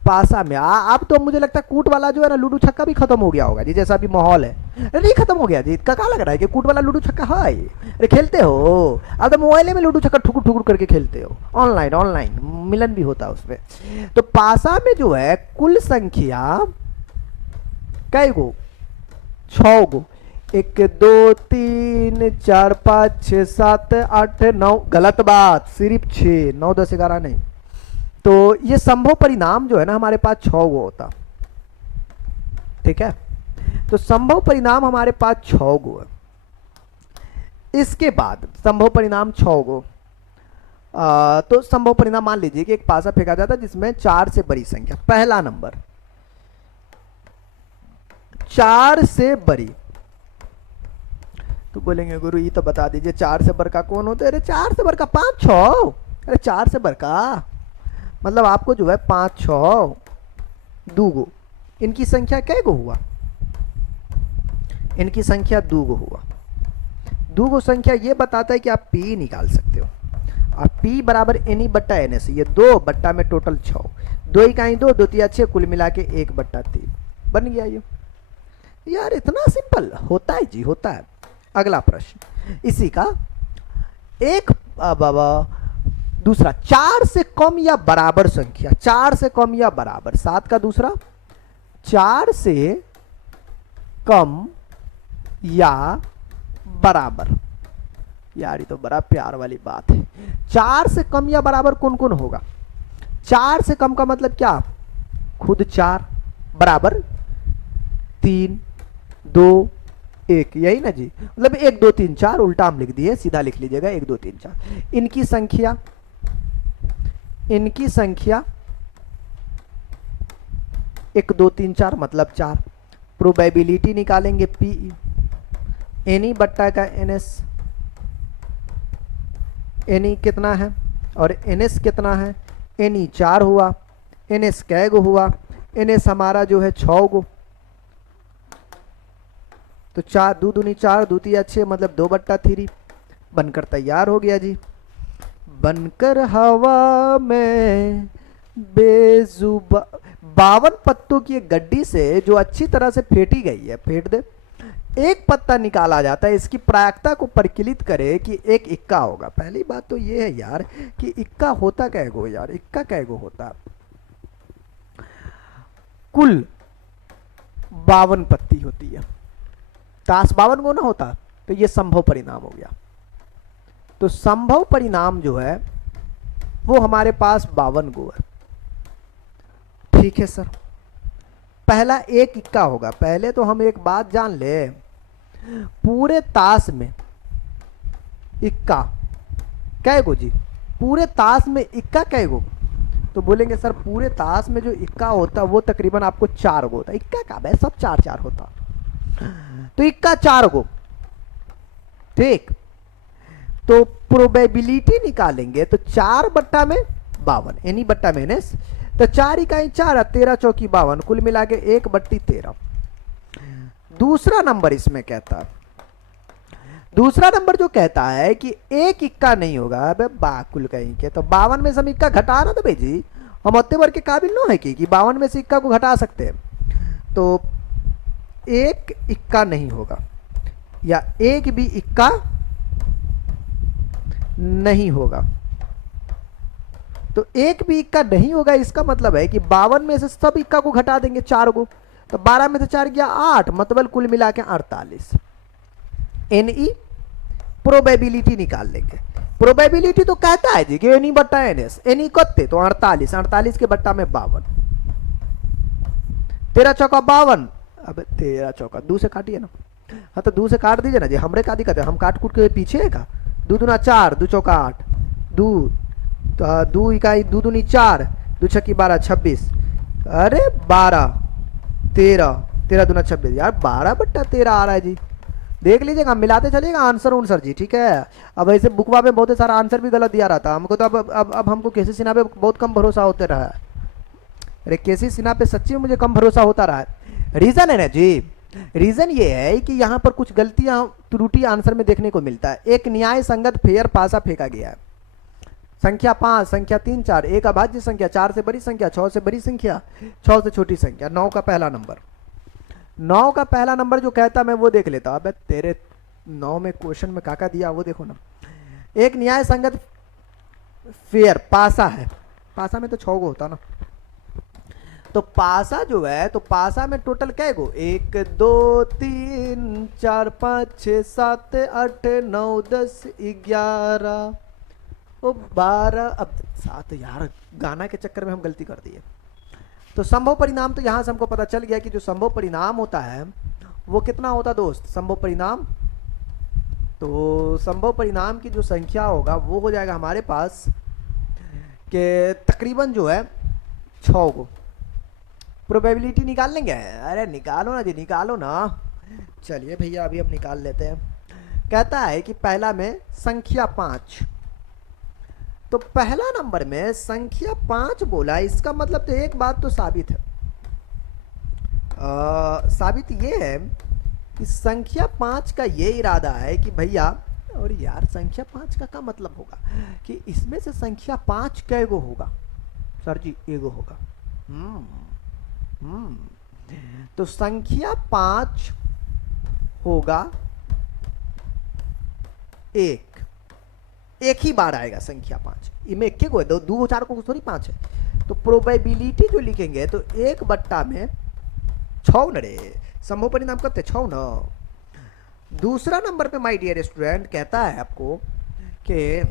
पासा में अब तो मुझे लगता है कूट वाला जो है ना लूडो छक्का भी खत्म हो गया होगा जी, जैसा अभी माहौल है। अरे नहीं खत्म हो गया जी, का लग रहा है कि कूट वाला लूडो छक्का है। अरे खेलते हो, अब तो मोबाइल में लूडो छक्का ठुकुर ठुकुर करके खेलते हो, ऑनलाइन ऑनलाइन मिलन भी होता है उसमें। तो पासा में जो है कुल संख्या कई गो, 6 गो। 1 2 3 4 5 6 7 8 9, गलत बात, सिर्फ 6, 9 10 11 नहीं। तो ये संभव परिणाम जो है ना हमारे पास 6 गो होता। ठीक है, तो संभव परिणाम हमारे पास 6 गो है। इसके बाद संभव परिणाम 6 गो, तो संभव परिणाम मान लीजिए कि एक पासा फेंका जाता है जिसमें 4 से बड़ी संख्या, पहला नंबर 4 से बड़ी। तो बोलेंगे गुरु ये तो बता दीजिए 4 से बड़का कौन होता है। अरे 4 से बड़का 5 6, अरे 4 से बड़का मतलब आपको जो है 5 6 2 गो, इनकी संख्या कै गो हुआ, इनकी संख्या 2 गो हुआ। 2 गो संख्या ये बताता है कि आप पी निकाल सकते हो। और पी बराबर एनी बट्टा एन एस, ये 2 बट्टा में टोटल 6, 2 इकाई 2 2 तिया 6, कुल मिला के 1/3 बन गया ये। यार इतना सिंपल होता है जी, होता है। अगला प्रश्न इसी का एक बाबा दूसरा, 4 से कम या बराबर संख्या, 4 से कम या बराबर, 7 का दूसरा, 4 से कम या बराबर। यार ये तो बड़ा प्यार वाली बात है। 4 से कम या बराबर कौन कौन होगा। 4 से कम का मतलब क्या, खुद 4, बराबर 3 2 1, यही ना जी, मतलब 1 2 3 4, उल्टा हम लिख दिए, सीधा लिख लीजिएगा 1 2 3 4। इनकी संख्या 1 2 3 4 मतलब 4। प्रोबेबिलिटी निकालेंगे पी एनी बट्टा का एन एस, एनी कितना है और एन एस कितना है। एनी 4 हुआ, एन एस कै गो हुआ, एन एस हमारा जो है 6 गो। तो 4 2 दूनी 4 2 तिया 6 मतलब 2/3 बनकर तैयार हो गया जी। बनकर हवा में बेजुबा, 52 पत्तों की एक गड्डी से जो अच्छी तरह से फेंटी गई है, फेंट दे, एक पत्ता निकाला जाता है। इसकी प्रायिकता को परिकलित करे कि एक इक्का होगा। पहली बात तो ये है यार कि इक्का होता कैगो, यार इक्का कैगो होता, कुल 52 पत्ती होती है, ताश 52 गो ना होता, तो ये संभव परिणाम हो गया। तो संभव परिणाम जो है वो हमारे पास 52 गो है। ठीक है सर, पहला एक इक्का होगा। पहले तो हम एक बात जान ले, पूरे ताश में इक्का कै गो जी, पूरे ताश में इक्का कै गो, तो बोलेंगे सर पूरे ताश में जो इक्का होता वो तकरीबन आपको 4 गो होता। इक्का का भाई सब 4 4 होता, तो इक्का 4 गो। ठीक, तो प्रोबेबिलिटी निकालेंगे तो 4/52 एनी बट्टा माइनस, तो 4 इकाई 4 13 चौकी 52, कुल मिला के 1/13। दूसरा नंबर इसमें कहता है, दूसरा नंबर जो कहता है कि एक इक्का नहीं होगा, अबे बाकुल कहीं के, तो 52 में से हम इक्का घटा ना, तो भाई जी हम अत्ते भर के काबिल न है कि 52 में से इक्का को घटा सकते हैं। तो एक इक्का नहीं होगा, या एक भी इक्का नहीं होगा। तो एक भी इक्का नहीं होगा, इसका मतलब है कि 52 में से सब इक्का को घटा देंगे 4 गो, तो 12 में से 4 गया 8, मतलब कुल मिला के 48। एनई प्रोबेबिलिटी निकाल लेंगे। प्रोबेबिलिटी तो कहता है जी कि एनी बट्टा एनएस, एनी कत्ते तो 48, 48 के बट्टा में 52, 13 चौका 52, अब 13 चौका 2 से काटिए ना, हाँ तो 2 से काट दीजिए ना जी, हमरे का दिक्कत है, हम काट कूट के पीछे है का। 2 दूना 4, 2 चौका 8, 2 2 इकाई 2 दूनी 4, 2 छक्की 12 26, अरे 12 13, 13 दूना 26, यार 12/13 आ रहा है जी। देख लीजिएगा, मिलाते चलिएगा आंसर उनसर जी, ठीक है। अब ऐसे बुकवा में बहुत सारा आंसर भी गलत दिया रहा था हमको, तो अब हमको केसी सिन्हा पे बहुत कम भरोसा होते रहा है। अरे केसी सिन्हा पे सच्ची में मुझे कम भरोसा होता रहा है। रीजन है ना जी, रीजन ये है कि यहाँ पर कुछ गलतियां त्रुटि आंसर में देखने को मिलता है। एक न्याय संगत फेयर पासा फेंका गया है। संख्या 5, संख्या 3 4, एक अभाज्य संख्या, 4 से बड़ी संख्या, 6 से बड़ी संख्या, 6 से छोटी संख्या, 9 का पहला नंबर। 9 का पहला नंबर जो कहता मैं वो देख लेता। अबे तेरे 9 में क्वेश्चन में काका दिया वो देखो ना। एक न्याय संगत फेयर पासा है, पासा में तो 6 गो होता ना, तो पासा जो है, तो पासा में टोटल कै गो, 1 2 3 4 5 6 7 8 9 10 11 12, अब 7 यार, गाना के चक्कर में हम गलती कर दिए। तो संभव परिणाम तो यहां से हमको पता चल गया कि जो संभव परिणाम होता है वो कितना होता दोस्त, संभव परिणाम, तो संभव परिणाम की जो संख्या होगा वो हो जाएगा हमारे पास के तकरीबन जो है 6 गो। प्रोबेबिलिटी निकाल लेंगे, अरे निकालो ना जी, निकालो ना। चलिए भैया अभी हम निकाल लेते हैं। कहता है कि पहला में संख्या 5, तो पहला नंबर में संख्या 5 बोला, इसका मतलब तो एक बात तो साबित है। साबित ये है कि संख्या 5 का ये इरादा है कि भैया, और यार संख्या 5 का क्या मतलब होगा कि इसमें से संख्या 5 कै गो होगा सर जी, एगो होगा। तो संख्या 5 होगा एक ही बार आएगा संख्या 5, इनमें एक को है, 2 4 को थोड़ी 5 है। तो प्रोबेबिलिटी जो लिखेंगे तो 1 बट्टा में 6 न रे, संभव परिणाम करते 6 न। दूसरा नंबर पे माय डियर स्टूडेंट कहता है आपको कि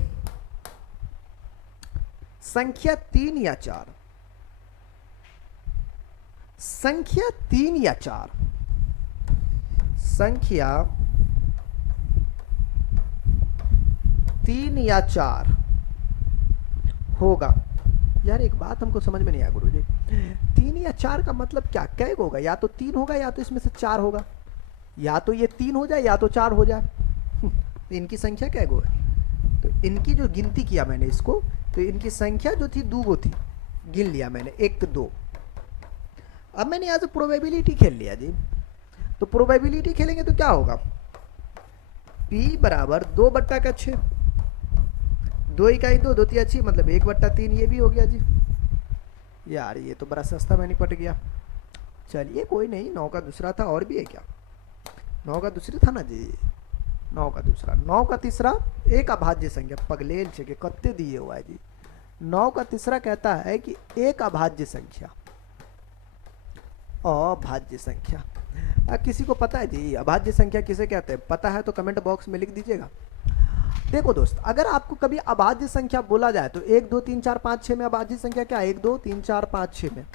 संख्या 3 या 4, संख्या 3 या 4, संख्या 3 या 4 होगा। यार एक बात हमको समझ में नहीं आया गुरुजी, 3 या 4 का मतलब क्या, कै होगा, या तो 3 होगा या तो इसमें से 4 होगा, या तो ये 3 हो जाए या तो 4 हो जाए। तो इनकी संख्या कै गो है, तो इनकी जो गिनती किया मैंने इसको, तो इनकी संख्या जो थी 2 गो थी, गिन लिया मैंने 1 2। अब मैंने यहाँ से प्रोबेबिलिटी खेल लिया जी, तो प्रोबेबिलिटी खेलेंगे तो क्या होगा, P बराबर 2/6, 2 इकाई 2, 2 तिया 6, मतलब 1/3, ये भी हो गया जी। यार ये तो बड़ा सस्ता में निपट गया। चलिए कोई नहीं, 9 का दूसरा था, और भी है क्या, 9 का दूसरा था ना जी, 9 का दूसरा, 9 का तीसरा एक अभाज्य संख्या, पगलेल छे के कत्ते दिए हुआ है जी। 9 का तीसरा कहता है कि एक अभाज्य संख्या, अभाज्य संख्या। किसी को पता है जी अभाज्य संख्या किसे कहते हैं, पता है तो कमेंट बॉक्स में लिख दीजिएगा। देखो दोस्त, अगर आपको कभी अभाज्य संख्या बोला जाए तो 1 2 3 4 5 6 में अभाज्य संख्या क्या, 1 2 3 4 5 6 में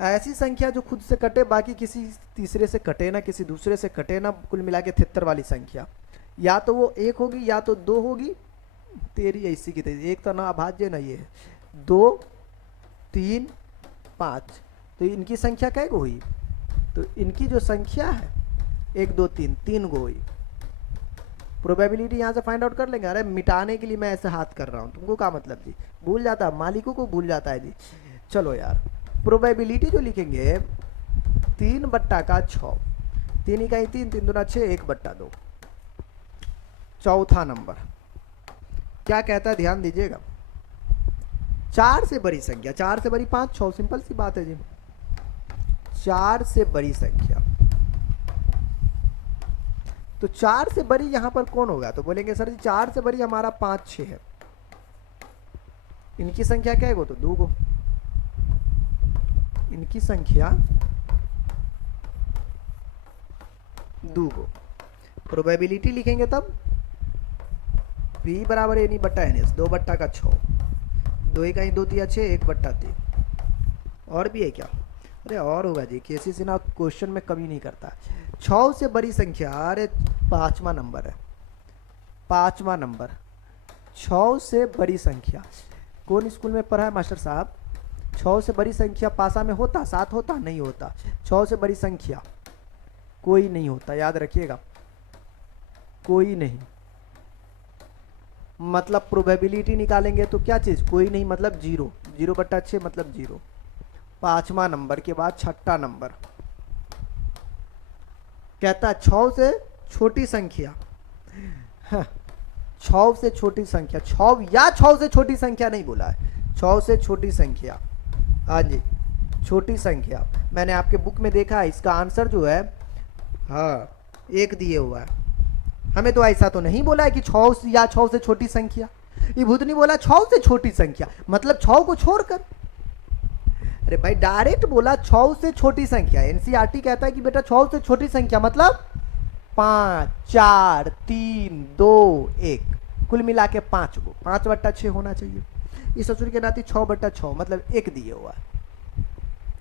ऐसी संख्या जो खुद से कटे, बाकी किसी तीसरे से कटे ना, किसी दूसरे से कटे ना, कुल मिला के 73 वाली संख्या, या तो वो 1 होगी या तो 2 होगी, तेरी ऐसी की तेरी, एक तो ना अभाज्य ना ये है, 2 3 5, तो इनकी संख्या कै गो हुई? तो इनकी जो संख्या है 1 2 3, 3 गो हुई। प्रोबेबिलिटी यहाँ से फाइंड आउट कर लेंगे। अरे मिटाने के लिए मैं ऐसे हाथ कर रहा हूँ, तुमको क्या मतलब जी? भूल जाता है, मालिकों को भूल जाता है जी। चलो यार, प्रोबेबिलिटी जो लिखेंगे 3/6, 3 इकाई 3, 3 दूना 6, 1/2। चौथा नंबर क्या कहता है, ध्यान दीजिएगा। 4 से बड़ी संख्या, 4 से बड़ी 5 6, सिंपल सी बात है जी। 4 से बड़ी संख्या, तो 4 से बड़ी यहां पर कौन होगा? तो बोलेंगे सर जी 4 से बड़ी हमारा 5 6 है। इनकी संख्या क्या है? तो 2 गो। इनकी संख्या 2 गो। प्रोबेबिलिटी लिखेंगे तब P बराबर एनी बट्टा एन एस, 2/6, 2 इकाई 2 तिया 6, 1/3। और भी है क्या? अरे और होगा जी, केसी सिन्हा क्वेश्चन में कमी नहीं करता। 6 से बड़ी संख्या, अरे 5वां नंबर है, 5वां नंबर। 6 से बड़ी संख्या कौन स्कूल में पढ़ा है मास्टर साहब? 6 से बड़ी संख्या पासा में होता, 7 होता, नहीं होता। 6 से बड़ी संख्या कोई नहीं होता, याद रखिएगा, कोई नहीं। मतलब प्रोबेबिलिटी निकालेंगे तो क्या चीज? कोई नहीं मतलब 0, 0/6 मतलब 0। 5वां नंबर के बाद 6ठा नंबर कहता 6 से छोटी संख्या। 6 से छोटी संख्या, 6 या 6 से छोटी संख्या नहीं बोला है, 6 से छोटी संख्या। हाँ जी, छोटी संख्या। मैंने आपके बुक में देखा है, इसका आंसर जो है हाँ 1 दिए हुआ है। हमें तो ऐसा तो नहीं बोला है कि 6 या 6 से छोटी संख्या। ये भूत नहीं बोला 6 से छोटी संख्या, मतलब 6 को छोड़कर। अरे भाई डायरेक्ट बोला 6 से छोटी संख्या। एनसीईआरटी कहता है कि बेटा 6 से छोटी संख्या मतलब 5 4 3 2 1, कुल मिला के 5 को, 5/6 होना चाहिए। इस ससुर के नाती 6/6 मतलब 1 दिए हुआ है,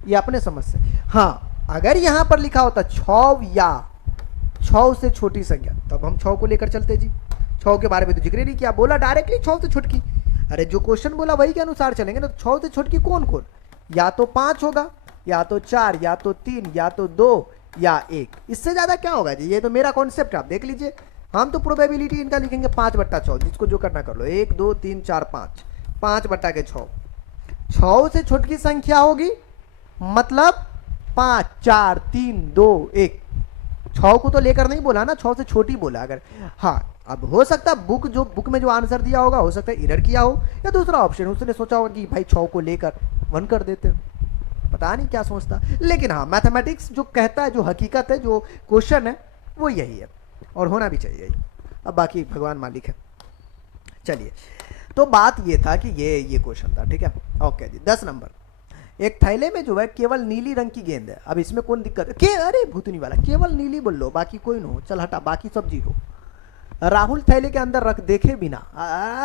ये अपने समझ से। हाँ अगर यहां पर लिखा होता 6 या 6 से छोटी संख्या, तब हम 6 को लेकर चलते जी। 6 के बारे में तो जिक्र नहीं किया, बोला डायरेक्टली 6 से छोटकी। अरे जो क्वेश्चन बोला वही के अनुसार चलेंगे ना। 6 से छोटकी कौन कौन? या तो 5 होगा, या तो 4, या तो 3, या तो 2, या 1। इससे ज्यादा क्या होगा जी? ये तो मेरा कॉन्सेप्ट आप देख लीजिए। हम तो प्रोबेबिलिटी इनका लिखेंगे 5/6, जिसको जो करना कर लो। 1 2 3 4 5, 5/6। 6 से छोटकी संख्या होगी मतलब 5 4 3 2 1। 6 को तो लेकर नहीं बोला ना, 6 से छोटी बोला। अगर हाँ, अब हो सकता है बुक में जो आंसर दिया होगा हो सकता है एरर किया हो, या दूसरा ऑप्शन उसने सोचा होगा कि भाई 6 को लेकर 1 कर देते, पता नहीं क्या सोचता। लेकिन हाँ, मैथमेटिक्स जो कहता है, जो हकीकत है, जो क्वेश्चन है वो यही है, और होना भी चाहिए। अब बाकी भगवान मालिक है। चलिए, तो बात ये था कि ये क्वेश्चन था, ठीक है। ओके जी, 10 नंबर। एक थैले में जो है केवल नीली रंग की गेंद है। अब इसमें कौन दिक्कत है? अरे भूतनी वाला, केवल नीली बोल लो, बाकी कोई ना हो, चल हटा, बाकी सब 0। राहुल थैले के अंदर रख देखे बिना,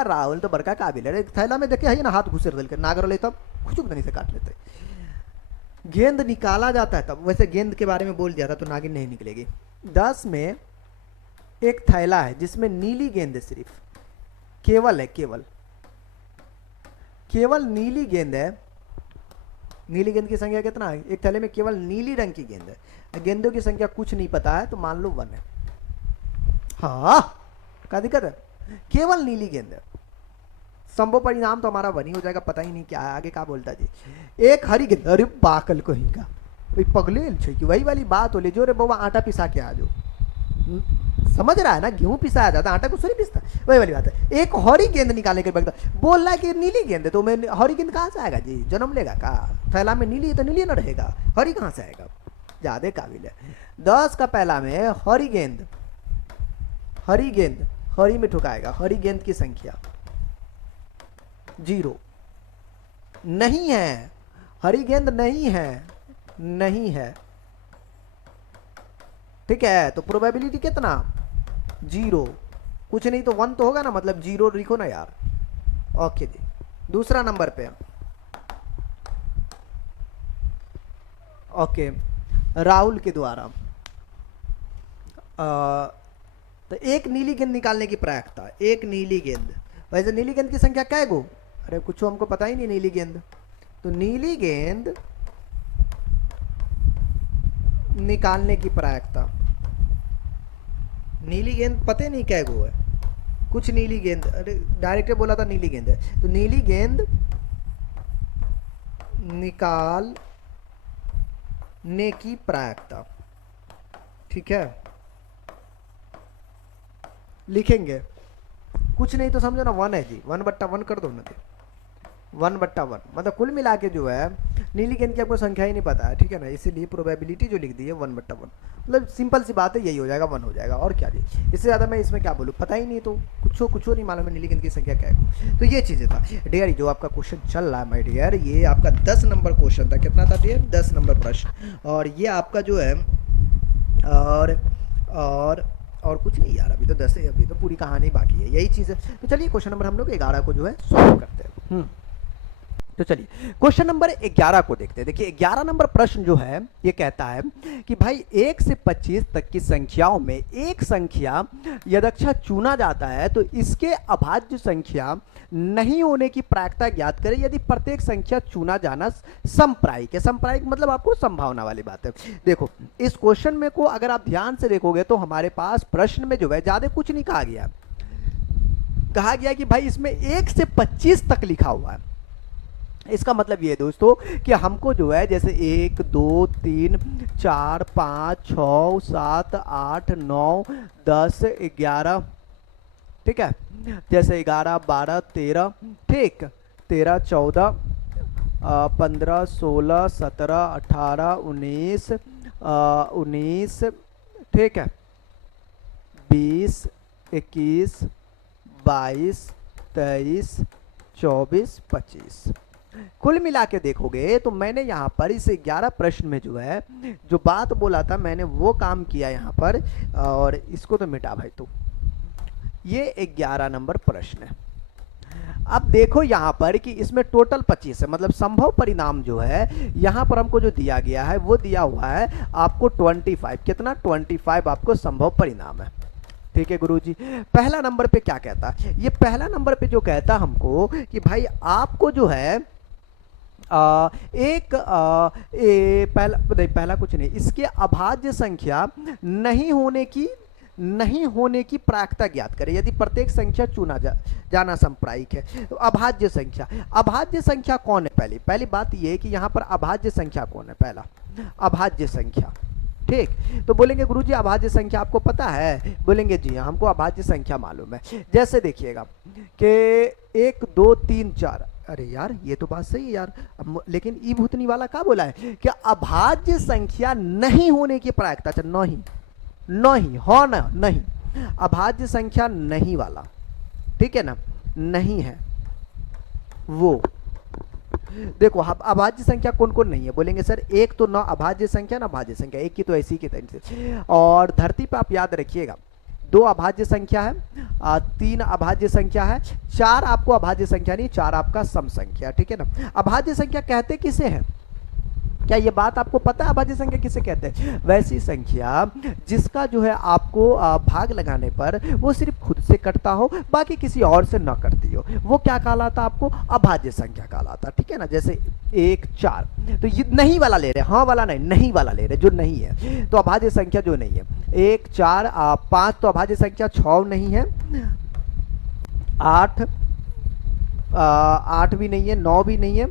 राहुल तो बड़का काबिल है, थैला में देखे है ना, हाथ घुसेर दल के नागर ले, तब खुचुक नहीं से काट लेते। गेंद निकाला जाता है तब। वैसे गेंद के बारे में बोल दिया था तो नागिन नहीं निकलेगी। 10 में एक थैला है जिसमें नीली गेंद है, सिर्फ केवल है, केवल नीली गेंद है। नीली गेंद की संख्या कितना है? एक थैले में केवल नीली रंग की गेंद है। गेंदों की संख्या कुछ नहीं पता है तो मान लो 1 है। हाँ, क्या दिक्कत है? केवल नीली गेंद है। संभव परिणाम तो हमारा 1 ही हो जाएगा, पता ही नहीं क्या है आगे। क्या बोलता जी? एक हरी गेंद। अरे पाकल को ही का पगले कि वही वाली बात हो ले जो रे बाबा, आटा पिसा के आ जाओ। समझ रहा है ना, गेहूं पिसाया जाता, आटा कुछ नहीं पिसता, वही वाली बात है। एक हरी गेंद निकालने के बाद बोल रहा है कि नीली गेंद है, तो मैं हरी गेंद कहाँ से आएगा जी? जन्म लेगा का? थैला में नीली है तो नीली ना रहेगा, हरी कहाँ से आएगा? ज्यादा काबिल है। 10 का पहला में हरी गेंद, हरी में ठुकाएगा। हरी गेंद की संख्या 0 नहीं है, हरी गेंद नहीं है, ठीक है। तो प्रोबेबिलिटी कितना? 0। कुछ नहीं तो 1 तो होगा ना, मतलब 0 लिखो ना यार। ओके जी, दूसरा नंबर पे। ओके, राहुल के द्वारा तो एक नीली गेंद निकालने की प्रायिकता, एक नीली गेंद। वैसे नीली गेंद की संख्या क्या है गो? अरे कुछ हमको पता ही नहीं, नीली गेंद। तो नीली गेंद निकालने की प्रायिकता, नीली गेंद पता नहीं क्या गो है, कुछ नीली गेंद, अरे डायरेक्टर बोला था नीली गेंद है, तो नीली गेंद निकालने की प्रायिकता, ठीक है, लिखेंगे। कुछ नहीं तो समझो ना 1 है जी, 1/1 कर दो ना, 1/1 मतलब कुल मिला के जो है नीली गेंद की आपको संख्या ही नहीं पता है, ठीक है ना, इसीलिए प्रोबेबिलिटी जो लिख दी है 1/1, मतलब सिंपल सी बात है, यही हो जाएगा, 1 हो जाएगा, और क्या जी, इससे ज़्यादा मैं इसमें क्या बोलूँ, पता ही नहीं, तो कुछ नहीं मालूम है नीली गेंद की संख्या क्या है। तो ये चीज़ें था डियर, जो आपका क्वेश्चन चल रहा है माय डियर, ये आपका 10 नंबर क्वेश्चन था। कितना था डियर? 10 नंबर प्रश्न, और ये आपका जो है और कुछ नहीं यार, अभी तो 10 है, अभी तो पूरी कहानी बाकी है, यही चीज़ है। तो चलिए क्वेश्चन नंबर हम लोग 11 को जो है सॉल्व करते हैं। तो चलिए क्वेश्चन नंबर 11 को देखते हैं। देखिए 11 नंबर प्रश्न जो है ये कहता है कि भाई 1 से 25 तक की संख्याओं में एक संख्या यदक्षा चुना जाता है तो इसके अभाज्य संख्या नहीं होने की प्रायिकता ज्ञात करें यदि प्रत्येक संख्या चुना जाना समप्रायिक है। समप्रायिक मतलब आपको संभावना वाली बात है। देखो इस क्वेश्चन में को अगर आप ध्यान से देखोगे तो हमारे पास प्रश्न में जो है ज्यादा कुछ नहीं कहा गया, कहा गया कि भाई इसमें 1 से 25 तक लिखा हुआ है। इसका मतलब ये है दोस्तों कि हमको जो है जैसे 1 2 3 4 5 6 7 8 9 10 11, ठीक है, जैसे 11 12 13, ठीक, 13 14 15 16 17 18 19 19, ठीक है, 20 21 22 23 24 25। कुल मिला के देखोगे तो मैंने यहाँ पर इस 11 प्रश्न में जो है जो बात बोला था मैंने वो काम किया यहाँ पर, और इसको तो मिटा भाई। तो ये 11 नंबर प्रश्न है। अब देखो यहाँ पर कि इसमें टोटल 25 है, मतलब संभव परिणाम जो है यहाँ पर हमको जो दिया गया है वो दिया हुआ है आपको 25। कितना? 25 आपको संभव परिणाम है, ठीक है गुरुजी। पहला नंबर पे क्या कहता है? ये पहला नंबर पे जो कहता हमको कि भाई आपको जो है पहला कुछ नहीं, इसके अभाज्य संख्या नहीं होने की प्रायिकता ज्ञात करें यदि प्रत्येक संख्या चुना जाना संप्रायिक है। तो अभाज्य संख्या कौन है? पहली बात ये है कि यहाँ पर अभाज्य संख्या कौन है? पहला अभाज्य संख्या, ठीक। तो बोलेंगे गुरुजी अभाज्य संख्या आपको पता है? बोलेंगे जी हाँ हमको अभाज्य संख्या मालूम है। जैसे देखिएगा कि 1 2 3 4, अरे यार ये तो बात सही है यार, लेकिन ई भूतनी वाला क्या बोला है कि अभाज्य संख्या नहीं होने की प्रायिकता, अच्छा नहीं हो ना, नहीं अभाज्य संख्या नहीं वाला, ठीक है ना, नहीं है वो। देखो अभाज्य संख्या कौन कौन नहीं है? बोलेंगे सर एक तो न अभाज्य संख्या ना भाज्य संख्या, एक की तो ऐसी की तरह। और धरती पे आप याद रखिएगा 2 अभाज्य संख्या है, 3 अभाज्य संख्या है, 4 आपको अभाज्य संख्या नहीं, 4 आपका सम संख्या, ठीक है ना। अभाज्य संख्या कहते किसे हैं? क्या ये बात आपको पता है अभाज्य संख्या किसे कहते हैं? वैसी संख्या जिसका जो है आपको भाग लगाने पर वो सिर्फ खुद से कटता हो, बाकी किसी और से न कटती हो, वो क्या कहलाता? आपको अभाज्य संख्या कहलाता, ठीक है ना। जैसे 1 4, तो ये नहीं वाला ले रहे, हाँ वाला नहीं वाला ले रहे, जो नहीं है, तो अभाज्य संख्या जो नहीं है। 1 4 5 तो अभाज्य संख्या, 6 नहीं है, 8 भी नहीं है, 9 भी नहीं है,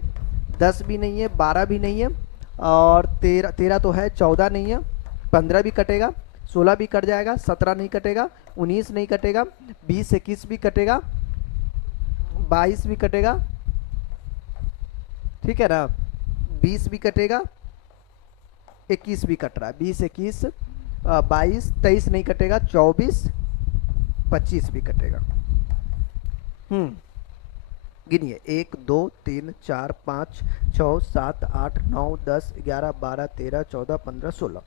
10 भी नहीं है, 12 भी नहीं है, और 13 तो है, 14 नहीं है, 15 भी कटेगा, 16 भी कट जाएगा, 17 नहीं कटेगा, 19 नहीं कटेगा, 20 21 भी कटेगा, 22 भी कटेगा, ठीक है ना, 20 भी कटेगा, 21 भी कट रहा है, 20 21 22 23 नहीं कटेगा, 24 25 भी कटेगा। गिनिए 1 2 3 4 5 6 7 8 9 10 11 12 13 14 15 16,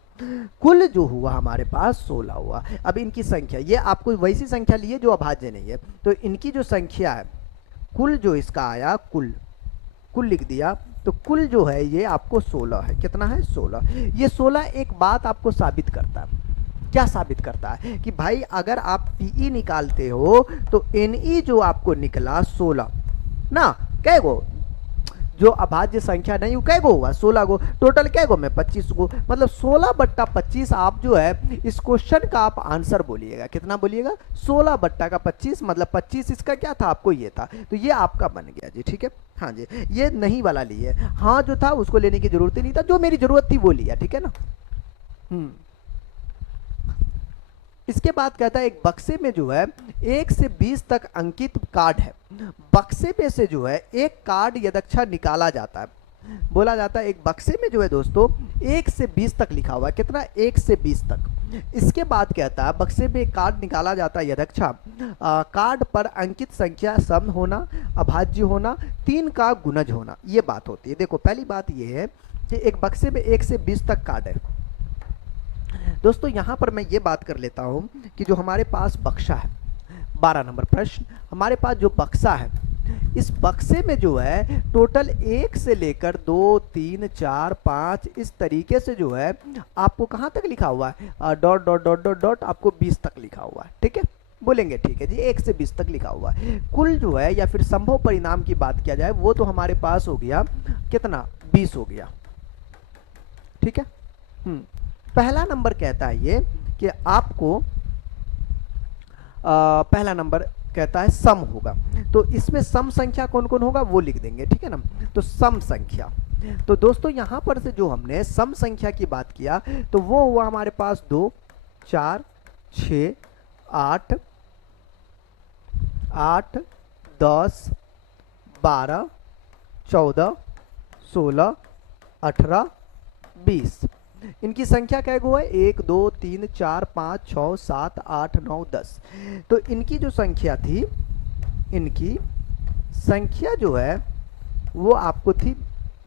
कुल जो हुआ हमारे पास 16 हुआ। अब इनकी संख्या, ये आपको वैसी संख्या ली है जो अभाज्य नहीं है, तो इनकी जो संख्या है कुल जो इसका आया, कुल लिख दिया, तो कुल जो है ये आपको 16 है। कितना है? 16। ये 16 एक बात आपको साबित करता है। क्या साबित करता है? कि भाई अगर आप पीई निकालते हो तो एनई जो आपको निकला 16 ना, कै गो जो अभाज्य संख्या नहीं, वो कै गो हुआ 16 गो, टोटल कै गो में 25 गो, मतलब 16/25 आप जो है इस क्वेश्चन का आप आंसर बोलिएगा। कितना बोलिएगा? 16/25, मतलब 25 इसका क्या था आपको ये था, तो ये आपका बन गया जी। ठीक है, हाँ जी, ये नहीं वाला लिए, हाँ जो था उसको लेने की जरूरत ही नहीं था, जो मेरी जरूरत थी वो लिया। ठीक है ना। इसके बाद कहता है एक बक्से में जो है 1 से 20 तक अंकित कार्ड है, बक्से में से जो है एक कार्ड यदक्षर निकाला जाता है। बोला जाता है एक बक्से में जो है दोस्तों 1 से 20 तक लिखा हुआ है, कितना? 1 से 20 तक। इसके बाद कहता है बक्से में एक कार्ड निकाला जाता है यदक्षा, कार्ड पर अंकित संख्या सम होना, अभाज्य होना, 3 का गुणज होना, ये बात होती है। देखो पहली बात ये है कि एक बक्से में 1 से 20 तक कार्ड है दोस्तों। यहां पर मैं ये बात कर लेता हूं कि जो हमारे पास बक्सा है, 12 नंबर प्रश्न, हमारे पास जो बक्सा है, इस बक्से में जो है टोटल 1 से लेकर 2 3 4 5 इस तरीके से जो है आपको कहां तक लिखा हुआ है, dot dot dot dot dot आपको 20 तक लिखा हुआ है। ठीक है, बोलेंगे ठीक है जी, 1 से 20 तक लिखा हुआ है। कुल जो है या फिर संभव परिणाम की बात किया जाए वो तो हमारे पास हो गया कितना, 20 हो गया। ठीक है, पहला नंबर कहता है ये कि आपको पहला नंबर कहता है सम होगा, तो इसमें सम संख्या कौन कौन होगा वो लिख देंगे। ठीक है ना, तो सम संख्या, तो दोस्तों यहां पर से जो हमने सम संख्या की बात किया तो वो हुआ हमारे पास 2 4 6 8 8 10 12 14 16 18 20। इनकी संख्या क्या है? 1 2 3 4 5 6 7 8 9 10। तो इनकी जो संख्या थी, इनकी संख्या जो है वो आपको थी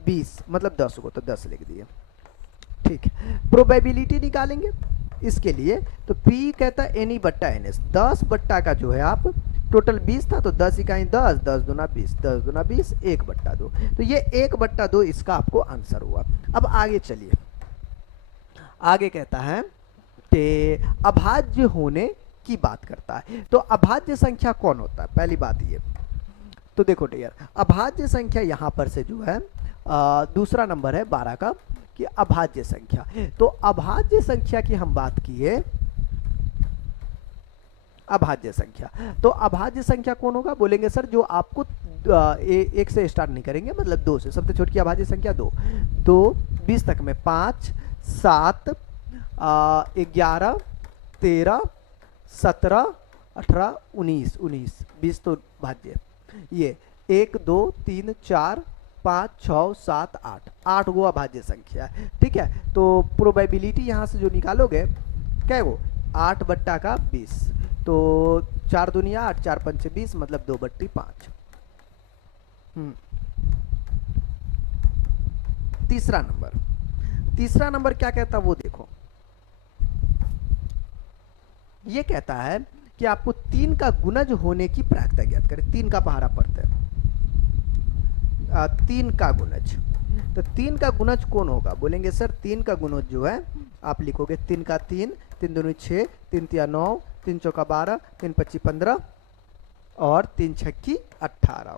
20, मतलब 10 को, तो 10 लिख दिए। ठीक है, प्रोबेबिलिटी निकालेंगे इसके लिए, तो P कहता है एनी बट्टा NS, 10 बट्टा का जो है आप टोटल 20 था तो 10 इकाई 10, 10 दूना 20, 10 दूना 20, 1/2, तो ये 1/2 इसका आपको आंसर हुआ। अब आगे चलिए, आगे कहता है कि अभाज्य होने की बात करता है, तो अभाज्य संख्या कौन होता है? पहली बात ये, तो देखो डियर, अभाज्य संख्या यहां पर से जो है दूसरा नंबर है 12 का कि अभाज्य संख्या। तो अभाज्य संख्या की हम बात किए, अभाज्य संख्या, तो अभाज्य संख्या कौन होगा? बोलेंगे सर जो आपको 1 से स्टार्ट नहीं करेंगे, मतलब 2 से, सबसे छोटी अभाज्य संख्या 2, 20 तक में 5 7 11 13 17 18 19 20 तो भाज्य, ये 1 2 3 4 5 6 7 8 गो अभाज्य संख्या है। ठीक है, तो प्रोबेबिलिटी यहां से जो निकालोगे क्या वो 8/20, तो 4 दुनिया 8, 4 पंचे 20, मतलब 2/5। तीसरा नंबर क्या कहता है वो देखो, ये कहता है कि आपको 3 का गुणज होने की प्रायिकता ज्ञात करें। 3 का पहाड़ा पड़ता है, 3 का गुणज, तो 3 का गुणज कौन होगा? बोलेंगे सर 3 का गुणज जो है आप लिखोगे 3 का 3, 3 दूनी 6, 3 तिया 9, 3 चौका 12, 3 पच्ची 15 और 3 छक्की 18।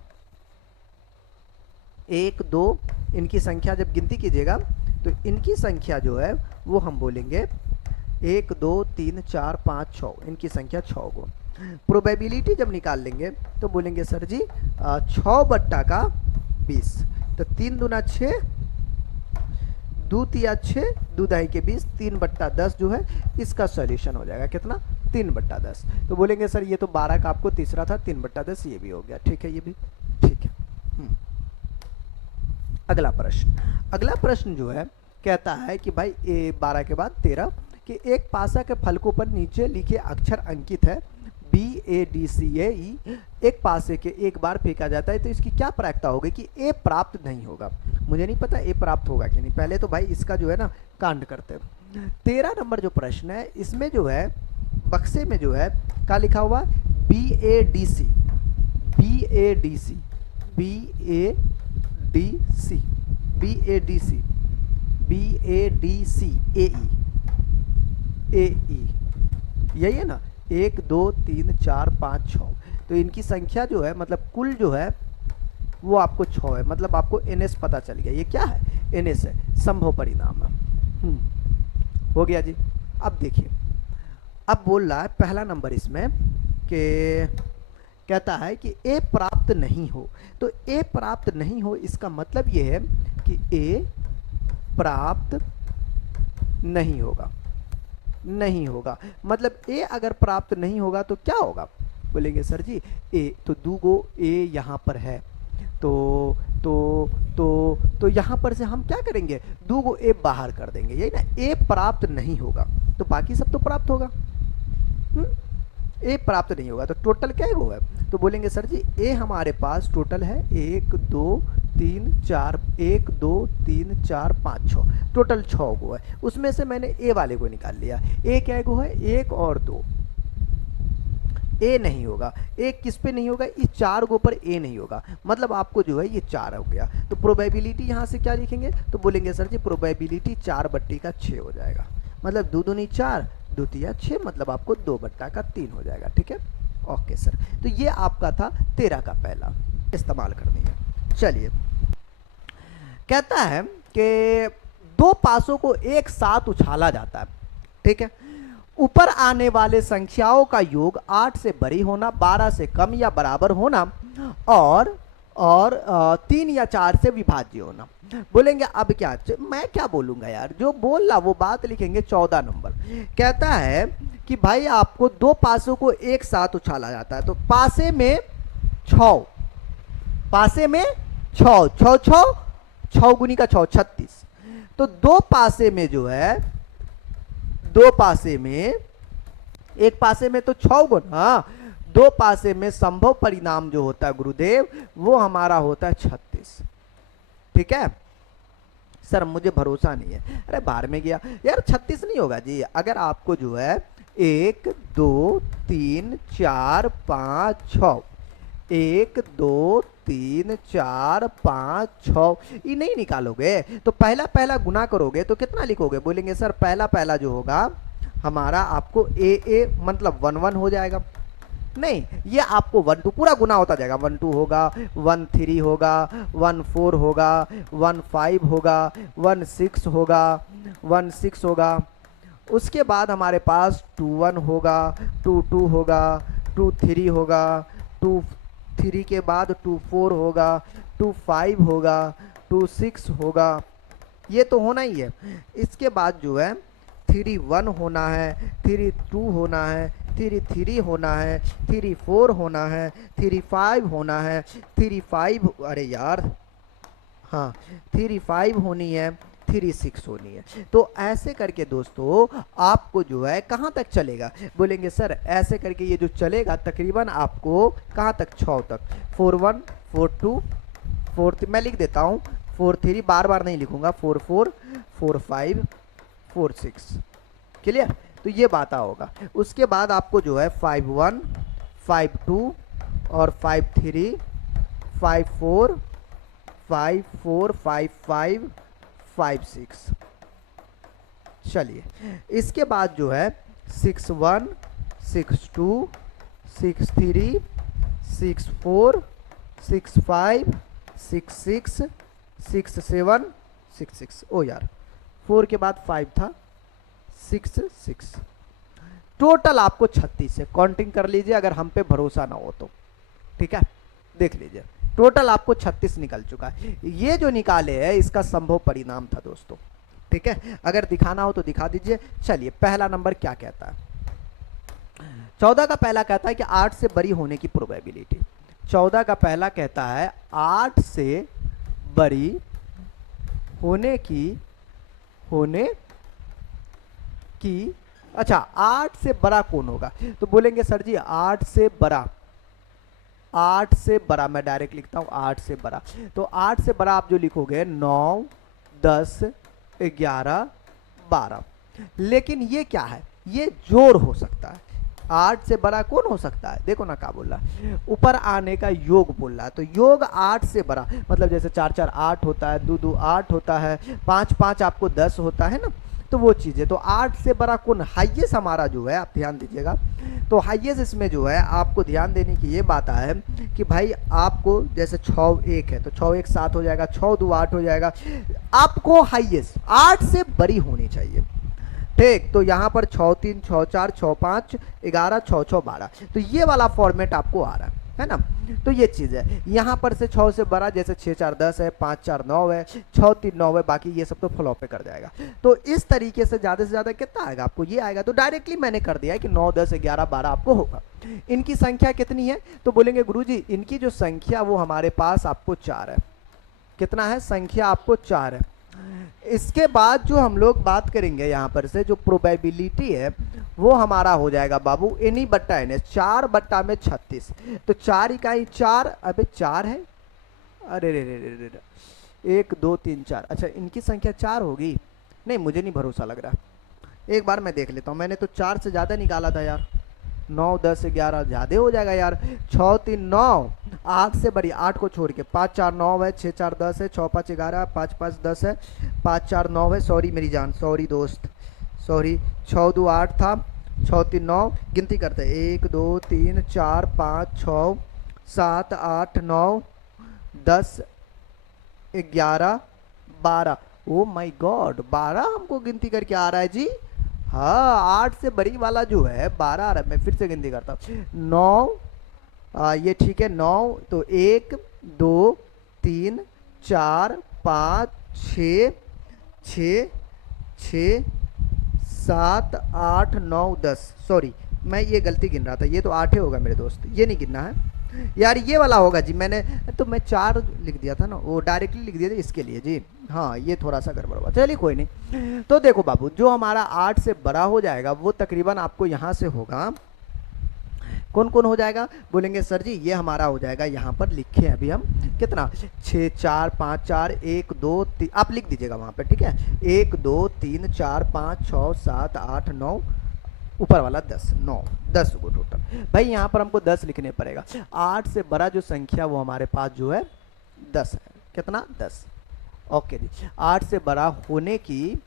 1 2 इनकी संख्या जब गिनती कीजिएगा तो इनकी संख्या जो है वो हम बोलेंगे 1 2 3 4 5 6, इनकी संख्या 6 गो। प्रोबेबिलिटी जब निकाल लेंगे तो बोलेंगे सर जी 6/20, तो 3 दूना 6, 2 तिया 6, 2 दाई के 20, 3/10 जो है इसका सॉल्यूशन हो जाएगा कितना? 3/10। तो बोलेंगे सर ये तो 12 का आपको तीसरा था, 3/10 ये भी हो गया। ठीक है, ये भी ठीक है। अगला प्रश्न जो है कहता है कि भाई 12 के बाद 13 कि एक पासा के फलकों पर नीचे लिखे अक्षर अंकित है BADCAE, एक पासे के एक बार फेंका जाता है, तो इसकी क्या प्रायिकता होगी कि A प्राप्त नहीं होगा? मुझे नहीं पता A प्राप्त होगा कि नहीं, पहले तो भाई इसका जो है ना कांड करते हैं। 13 नंबर जो प्रश्न है इसमें जो है बक्से में जो है क्या लिखा हुआ? BADC BADC BADC BADC BADC AE यही है ना, 1 2 3 4 5 6, तो इनकी संख्या जो है मतलब कुल जो है वो आपको 6 है, मतलब आपको NS पता चल गया। ये क्या है? NS है, संभव परिणाम है। हो गया जी। अब देखिए, अब बोल रहा है पहला नंबर इसमें कि कहता है कि ए प्राप्त नहीं हो। तो ए प्राप्त नहीं हो इसका मतलब ये है कि ए प्राप्त नहीं होगा, नहीं होगा। मतलब ए अगर प्राप्त नहीं होगा तो क्या होगा? बोलेंगे सर जी ए तो दूगो ए यहाँ पर है, तो यहाँ पर से हम क्या करेंगे? दूगो ए बाहर कर देंगे, यही ना। ए प्राप्त नहीं होगा तो बाकी सब तो प्राप्त होगा। ए प्राप्त नहीं होगा तो टोटल क्या है? तो बोलेंगे सर जी ए हमारे पास टोटल है 1 2 3 4, 1 2 3 4 5 6, टोटल 6 गो है। उसमें से मैंने ए वाले को निकाल लिया। ए क्या गो है? 1 और 2। ए नहीं होगा। ए किस पे नहीं होगा? इस 4 गो पर ए नहीं होगा, मतलब आपको जो है ये 4 हो गया। तो प्रोबेबिलिटी यहाँ से क्या लिखेंगे? तो बोलेंगे सर जी प्रोबेबिलिटी 4/6 हो जाएगा, मतलब 2 दूनी 4 2 तिया 6, मतलब आपको 2/3 हो जाएगा। ठीक है, ओके सर। तो ये आपका था 13 का पहला, इस्तेमाल करनी है। चलिए, कहता है कि दो पासों को एक साथ उछाला जाता है। ठीक है, ऊपर आने वाले संख्याओं का योग 8 से बड़ी होना, 12 से कम या बराबर होना और 3 या 4 से विभाज्य होना। बोलेंगे अब क्या? मैं क्या बोलूंगा यार, जो बोल रहा वो बात लिखेंगे। 14 नंबर कहता है कि भाई आपको दो पासों को एक साथ उछाला जाता है, तो पासे में 6, पासे में 6 6 6 6 गुनी का 6 36। तो दो पासे में जो है, दो पासे में, एक पासे में तो 6 गुना, दो पासे में संभव परिणाम जो होता है गुरुदेव वो हमारा होता है 36। ठीक है सर, मुझे भरोसा नहीं है। अरे बाहर में गया यार, 36 नहीं होगा जी। अगर आपको जो है 1 2 3 4 5 6, 1 2 3 4 5 6 ये नहीं निकालोगे तो पहला पहला गुना करोगे तो कितना लिखोगे? बोलेंगे सर पहला पहला जो होगा हमारा आपको ए मतलब 1 1 हो जाएगा। नहीं, ये आपको 1 2 पूरा गुना होता जाएगा। 1 2 होगा, 1 3 होगा, 1 4 होगा, 1 5 होगा, 1 6 होगा, 1 6 होगा। उसके बाद हमारे पास 2 1 होगा, 2 2 होगा, 2 3 होगा, 2 3 के बाद 2 4 होगा, 2 5 होगा, 2 6 होगा। ये तो होना ही है। इसके बाद जो है 3 1 होना है, 3 2 होना है, 3 3 होना है, 3 4 होना है, 3 5 होना है, 3 5 अरे यार हाँ 3 5 होनी है, 3 6 होनी है। तो ऐसे करके दोस्तों आपको जो है कहाँ तक चलेगा? बोलेंगे सर ऐसे करके ये जो चलेगा तकरीबन आपको कहाँ तक? 6 तक। 4 1 4 2 4 3 मैं लिख देता हूँ, 4 3 बार बार नहीं लिखूंगा, 4 4 4 5 4 6। क्लियर? तो ये बात होगा। उसके बाद आपको जो है 5 1 5 2 और 5 3 5 4 5 4 5 5 5 6। चलिए, इसके बाद जो है 6 1 6 2 6 3 6 4 6 5 6 6 6 7 6 6। ओ यार 4 के बाद 5 था, 6 6। टोटल आपको 36 है। काउंटिंग कर लीजिए अगर हम पे भरोसा ना हो तो। ठीक है, देख लीजिए टोटल आपको 36 निकल चुका है। ये जो निकाले है इसका संभव परिणाम था दोस्तों। ठीक है, अगर दिखाना हो तो दिखा दीजिए। चलिए, पहला नंबर क्या कहता है? 14 का पहला कहता है कि 8 से बड़ी होने की प्रोबेबिलिटी। 14 का पहला कहता है 8 से बड़ी होने की अच्छा 8 से बड़ा कौन होगा? तो बोलेंगे सर जी 8 से बड़ा, 8 से बड़ा मैं डायरेक्ट लिखता हूं 8 से बड़ा। तो 8 से बड़ा आप जो लिखोगे 9 10 11 12। लेकिन ये क्या है? ये जोड़ हो सकता है। 8 से बड़ा कौन हो सकता है? देखो ना क्या बोल रहा है, ऊपर आने का योग बोल रहा है। तो योग 8 से बड़ा मतलब जैसे 4 4 8 होता है, 2 2 8 होता है, 5 5 आपको 10 होता है ना। तो वो चीज़ है। तो 8 से बड़ा कौन हाईएस्ट हमारा जो है, आप ध्यान दीजिएगा, तो हाईएस्ट इसमें जो है आपको ध्यान देने की ये बात है कि भाई आपको जैसे 6 1 है तो 6 1 7 हो जाएगा, 6 2 8 हो जाएगा, आपको हाईएस्ट 8 से बड़ी होनी चाहिए। ठीक, तो यहाँ पर 6 3 6 4 6 5 11 6 6 12, तो ये वाला फॉर्मेट आपको आ रहा है ना। तो ये चीज़ है, यहाँ पर से 6 से बड़ा जैसे 6 4 10 है, 5 4 9 है, 6 3 9 है, बाकी ये सब तो फ्लॉप पे कर जाएगा। तो इस तरीके से ज़्यादा कितना आएगा आपको, ये आएगा। तो डायरेक्टली मैंने कर दिया है कि 9 10 11 12 आपको होगा। इनकी संख्या कितनी है, तो बोलेंगे गुरुजी इनकी जो संख्या वो हमारे पास आपको 4 है। कितना है, संख्या आपको 4 है। इसके बाद जो हम लोग बात करेंगे यहाँ पर से जो प्रोबेबिलिटी है वो हमारा हो जाएगा बाबू एनी बट्टा एन, 4 बट्टा में 36। तो 4 इकाई 4, अबे 4 है, अरे रे रे रे रे रे, 1 2 3 4, अच्छा इनकी संख्या 4 होगी, नहीं मुझे नहीं भरोसा लग रहा, एक बार मैं देख लेता हूँ। मैंने तो 4 से ज़्यादा निकाला था यार, 9 10 11 ज़्यादा हो जाएगा यार, 6 3 9, 8 से बड़ी, 8 को छोड़ के 5 4 9 है, 6 4 10 है, 6 5 11, 5 5 10 है, 5 4 9 है, सॉरी मेरी जान, सॉरी दोस्त, सॉरी, 6 2 8 था, 6 3 9, गिनती करते हैं 1 2 3 4 5 6 7 8 9 10 11 12, ओ माय गॉड 12 हमको गिनती करके आ रहा है जी। हाँ 8 से बड़ी वाला जो है 12 आ रहा है, मैं फिर से गिनती करता हूँ, 9, ये ठीक है 9, तो 1 2 3 4 5 6 6 6 7 8 9 10, सॉरी मैं ये गलती गिन रहा था, ये तो 8 ही होगा मेरे दोस्त, ये नहीं गिनना है यार, ये वाला होगा जी। मैंने तो मैं 4 लिख दिया था ना, वो डायरेक्टली लिख दिया था इसके लिए जी, हाँ ये थोड़ा सा गड़बड़ हुआ, चलिए कोई नहीं। तो देखो बाबू जो हमारा 8 से बड़ा हो जाएगा वो तकरीबन आपको यहाँ से होगा, कौन कौन हो जाएगा, बोलेंगे सर जी ये हमारा हो जाएगा, यहाँ पर लिखे अभी हम कितना 6 4 5 4 1 2 3, आप लिख दीजिएगा वहाँ पर, ठीक है, 1 2 3 4 5 6 7 8 9, ऊपर वाला 10 9 10 को टोटल। भाई यहाँ पर हमको 10 लिखने पड़ेगा, 8 से बड़ा जो संख्या वो हमारे पास जो है 10 है, कितना 10, ओके जी। 8 से बड़ा होने की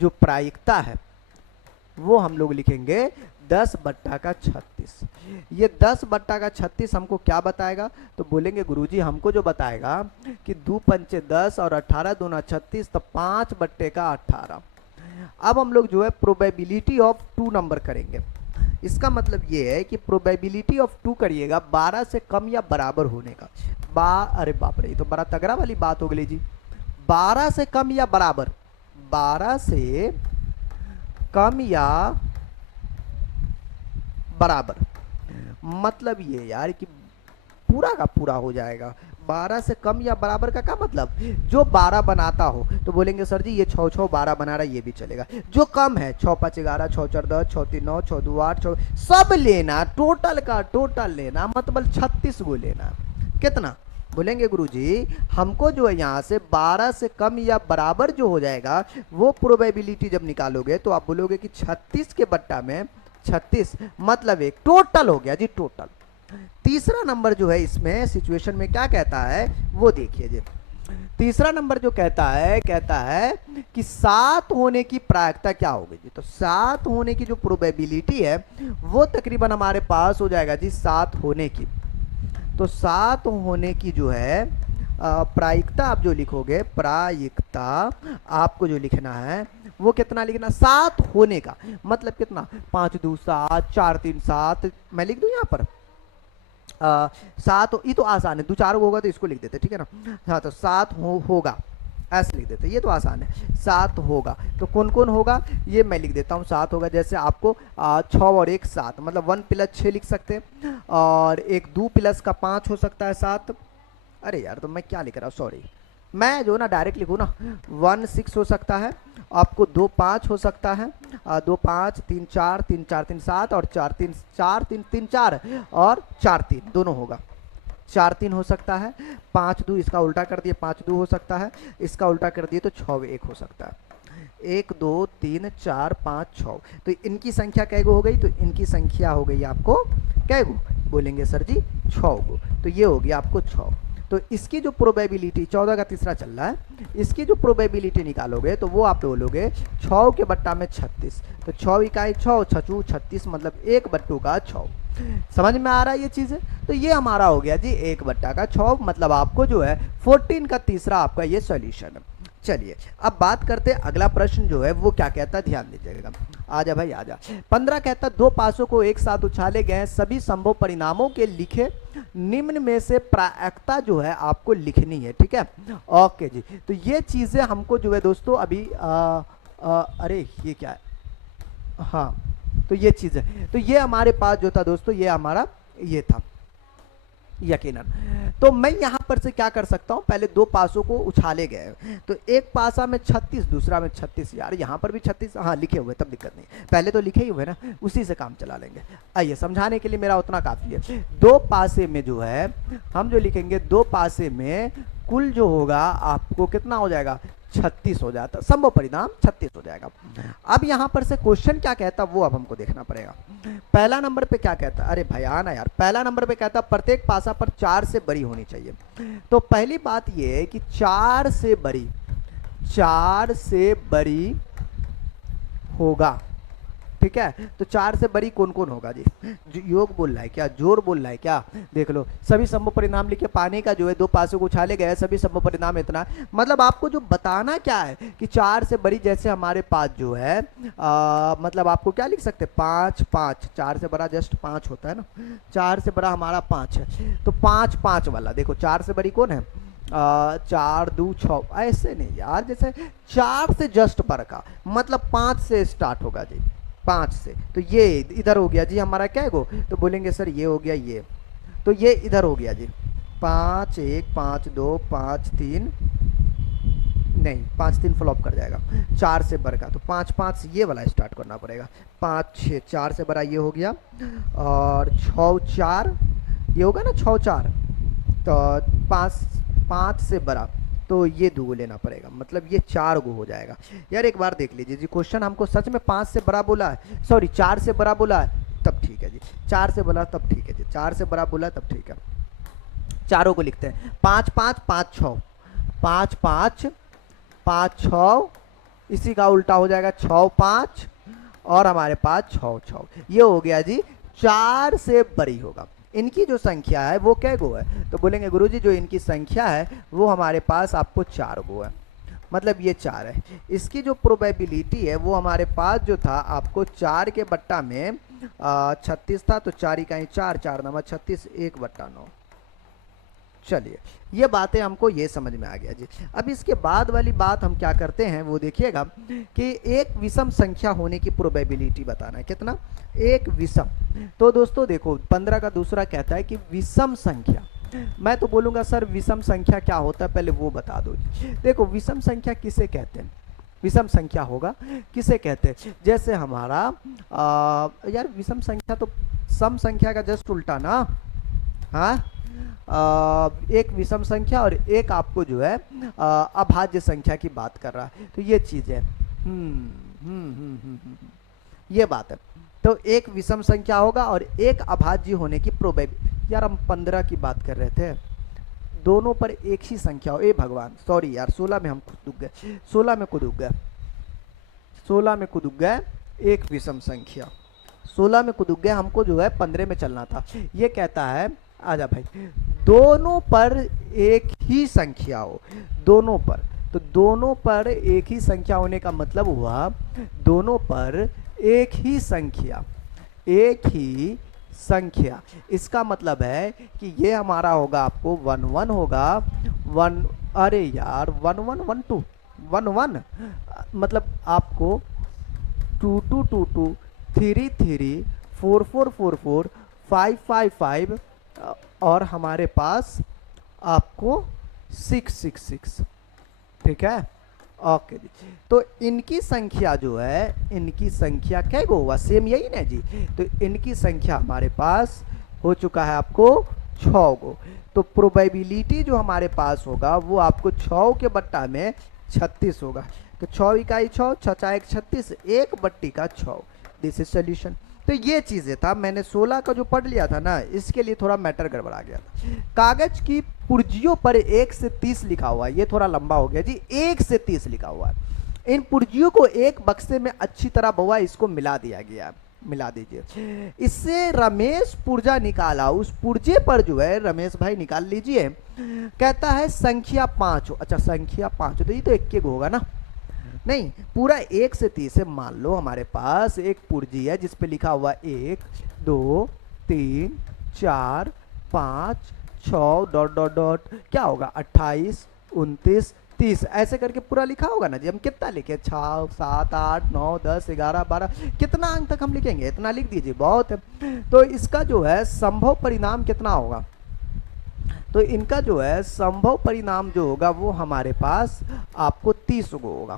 जो प्रायिकता है वो हम लोग लिखेंगे 10 बट्टा का 36। ये 10 बट्टा का 36 हमको क्या बताएगा, तो बोलेंगे गुरुजी हमको जो बताएगा कि 2 पंचे 10 और 18 दूना 36, तो 5 बट्टे का 18। अब हम लोग जो है प्रोबेबिलिटी ऑफ 2 नंबर करेंगे। इसका मतलब ये है कि प्रोबेबिलिटी ऑफ 2 करिएगा 12 से कम या बराबर होने का। अरे बाप रे, ये तो बड़ा तगड़ा वाली बात हो गई जी, 12 से कम या बराबर, 12 से कम या बराबर, मतलब ये यार कि पूरा का पूरा हो जाएगा। 12 से कम या बराबर का क्या मतलब, जो 12 बनाता हो तो बोलेंगे सर जी ये 6 6 12 बना रहा है, ये भी चलेगा। जो कम है 6 5 11 6 4 10 6 3 9 6 2 8 सब लेना, टोटल का टोटल लेना, मतलब 36 को लेना। कितना बोलेंगे गुरुजी हमको जो है यहाँ से 12 से कम या बराबर जो हो जाएगा वो प्रोबेबिलिटी जब निकालोगे तो आप बोलोगे कि 36 के बट्टा में 36, मतलब एक टोटल हो गया जी, टोटल। तीसरा नंबर जो है इसमें सिचुएशन में क्या कहता है वो देखिए जी। तीसरा नंबर जो कहता है कि 7 होने की प्रायिकता क्या होगी जी, तो 7 होने की जो प्रोबेबिलिटी है वो तकरीबन हमारे पास हो जाएगा जी 7 होने की। तो 7 होने की जो है प्रायिकता आप जो लिखोगे, प्रायिकता आपको जो लिखना है वो कितना लिखना, 7 होने का मतलब कितना, 5 2 7 4 3 7, मैं लिख दूं यहाँ पर 7, ये तो आसान है, 2 4 होगा तो इसको लिख देते, ठीक है ना। हाँ तो 7 होगा ऐसे लिख देते, ये तो आसान है, 7 होगा। तो कौन कौन होगा ये मैं लिख देता हूँ, 7 होगा। जैसे आपको 6 और 1 7, मतलब 1 + 6 लिख सकते हैं, और एक 2 + का 5 हो सकता है 7। अरे यार तो मैं क्या लिख रहा हूँ, सॉरी, मैं जो ना डायरेक्ट लिखूँ ना, 1 6 हो सकता है, आपको 2 5 हो सकता है, 2 5 3 4 3 4 3 7, और 4 3 4 3 3 4 और 4 3 दोनों होगा, 4 3 हो सकता है, 5 2 इसका उल्टा कर दिए 5 2 हो सकता है, इसका उल्टा कर दिए तो 6 1 हो सकता है। 1 2 3 4 5 6, तो इनकी संख्या कैगो हो गई, तो इनकी संख्या हो गई आपको कैगो, बोलेंगे सर जी 6 गो, तो ये हो गया आपको 6। तो इसकी जो प्रोबेबिलिटी 14 का तीसरा चल रहा है, इसकी जो प्रोबेबिलिटी निकालोगे तो वो आप बोलोगे 6 के बट्टा में 36, तो 6 इकाई 6 छचू 36 मतलब 1 बट्टू का 6। समझ में आ रहा है ये चीज़ें? तो ये हमारा हो गया जी 1 बट्टा का 6, मतलब आपको जो है 14 का तीसरा आपका ये सॉल्यूशन है। चलिए अब बात करते हैं अगला प्रश्न जो है वो क्या कहता है, ध्यान दीजिएगा। आजा भाई आजा। 15 कहता दो पासों को एक साथ उछाले गए सभी संभव परिणामों के लिखे निम्न में से प्रायिकता जो है आपको लिखनी है, ठीक है। ओके जी, तो ये चीजें हमको जो है दोस्तों अभी अरे ये क्या है, हाँ तो ये चीज है, तो ये हमारे पास जो था दोस्तों ये हमारा ये था यकीनन। तो मैं यहां पर से क्या कर सकता हूं, पहले दो पासों को उछाले गए, तो एक पासा में 36 दूसरा में 36, यार यहां पर भी 36 हाँ लिखे हुए, तब दिक्कत नहीं, पहले तो लिखे ही हुए ना, उसी से काम चला लेंगे। आइए समझाने के लिए मेरा उतना काफी है। दो पासे में जो है हम जो लिखेंगे, दो पासे में कुल जो होगा आपको कितना हो जाएगा, 36 हो जाता, संभव परिणाम 36 हो जाएगा। अब यहां पर से क्वेश्चन क्या कहता वो अब हमको देखना पड़ेगा। पहला नंबर पे क्या कहता, अरे भाई आना यार, पहला नंबर पे कहता प्रत्येक पासा पर 4 से बड़ी होनी चाहिए। तो पहली बात ये है कि 4 से बड़ी, 4 से बड़ी होगा, ठीक है। तो 4 से बड़ी कौन कौन होगा जी, योग बोल रहा है क्या, जोर बोल रहा है क्या, देख लो। सभी संभव परिणाम लिखे, पानी का जो है दो पासों को उछाले गए सभी संभव परिणाम इतना, मतलब आपको जो बताना क्या है कि 4 से बड़ी, जैसे हमारे पास जो है मतलब आपको क्या लिख सकते हैं 5 5, 4 से बड़ा जस्ट 5 होता है ना, 4 से बड़ा हमारा 5 है, तो 5 5 वाला देखो 4 से बड़ी कौन है, 4 2 6, ऐसे नहीं यार, जैसे 4 से जस्ट पर का मतलब 5 से स्टार्ट होगा जी, 5 से, तो ये इधर हो गया जी हमारा क्या है गो, तो बोलेंगे सर ये हो गया ये, तो ये इधर हो गया जी 5 1 5 2 5 3, नहीं 5 3 फ्लॉप कर जाएगा, 4 से बड़ा का, तो 5 5 ये वाला स्टार्ट करना पड़ेगा, 5 6, 4 से बड़ा ये हो गया, और 6 4 ये होगा ना, 6 4, तो 5 5 से बड़ा, तो ये दो लेना पड़ेगा, मतलब ये 4 गो हो जाएगा। यार एक बार देख लीजिए जी, क्वेश्चन हमको सच में 5 से बड़ा बोला है, सॉरी 4 से बड़ा बोला है, तब ठीक है जी, 4 से बड़ा तब ठीक है जी, 4 से बड़ा बोला तब ठीक है। चारों को लिखते हैं, 5 5 5 6, 5 5 5 6, इसी का उल्टा हो जाएगा 6 5, और हमारे पास 6 6, ये हो गया जी 4 से बड़ी होगा। इनकी जो संख्या है वो क्या गो है, तो बोलेंगे गुरुजी जो इनकी संख्या है वो हमारे पास आपको 4 गो है, मतलब ये 4 है। इसकी जो प्रोबेबिलिटी है वो हमारे पास जो था आपको 4 के बट्टा में 36 था, तो 4 इकाई 4 4 नंबर 36 1 बट्टा 9। चलिए ये बातें हमको ये समझ में आ गया जी। अब इसके बाद वाली बात हम क्या करते हैं वो देखिएगा कि एक विषम संख्या होने की प्रोबेबिलिटी बताना है, कितना, एक विषम। तो दोस्तों देखो 15 का दूसरा कहता है कि विषम संख्या, मैं तो बोलूंगा सर विषम संख्या क्या होता है पहले वो बता दो जी। देखो विषम संख्या किसे कहते हैं, विषम संख्या होगा किसे कहते हैं, जैसे हमारा यार विषम संख्या तो सम संख्या का जस्ट उल्टा ना, हाँ एक विषम संख्या और एक आपको जो है अभाज्य संख्या की बात कर रहा है, तो ये चीज है। ये बात है, तो एक विषम संख्या होगा और एक अभाज्य होने की प्रोबेबिलिटी। यार हम 15 की बात कर रहे थे, दोनों पर एक ही संख्या हो, ए भगवान सॉरी यार 16 में हम कूद गए, 16 में कूद गए, 16 में कूद गए, एक विषम संख्या 16 में कूद गए, हमको जो है 15 में चलना था। ये कहता है आजा भाई दोनों पर एक ही संख्या हो, दोनों पर, तो दोनों पर एक ही संख्या होने का मतलब हुआ दोनों पर एक ही संख्या, एक ही संख्या, इसका मतलब है कि ये हमारा होगा आपको 1 1 होगा 1, अरे यार 1 1 1 2 1 1, मतलब आपको 2 2 2 2 3 3 4 4 4 4 5 5 5 और हमारे पास आपको 6 6 6, ठीक है। ओके जी, तो इनकी संख्या जो है, इनकी संख्या क्या गो हुआ, सेम यही ना जी, तो इनकी संख्या हमारे पास हो चुका है आपको 6 गो, तो प्रोबेबिलिटी जो हमारे पास होगा वो आपको 6 के बट्टा में 36 होगा, तो 6 इकाई 6 6 1 36, एक बट्टी का 6, दिस इज सोल्यूशन। तो ये चीजें था, मैंने 16 का जो पढ़ लिया था ना, इसके लिए थोड़ा मैटर गड़बड़ा गया था। कागज की पुर्जियों पर 1 से 30 लिखा हुआ है, ये थोड़ा लंबा हो गया जी, 1 से 30 लिखा हुआ है। इन पुर्जियों को एक बक्से में अच्छी तरह बउआ इसको मिला दिया गया, मिला दीजिए। इससे रमेश पुर्जा निकाला, उस पुर्जे पर जो है रमेश भाई निकाल लीजिए। कहता है संख्या 5 हो, अच्छा संख्या 5 तो ये तो एक होगा ना, नहीं पूरा 1 से 30 है। मान लो हमारे पास एक पुर्जी है जिस पे लिखा हुआ 1 2 3 4 5 6 डॉट डॉट डॉट क्या होगा 28 29 30 ऐसे करके पूरा लिखा होगा ना जी। हम कितना लिखे 6 7 8 9 10 11 12 कितना अंक तक हम लिखेंगे, इतना लिख दीजिए बहुत है। तो इसका जो है संभव परिणाम कितना होगा, तो इनका जो है संभव परिणाम जो होगा वो हमारे पास आपको 30 को होगा।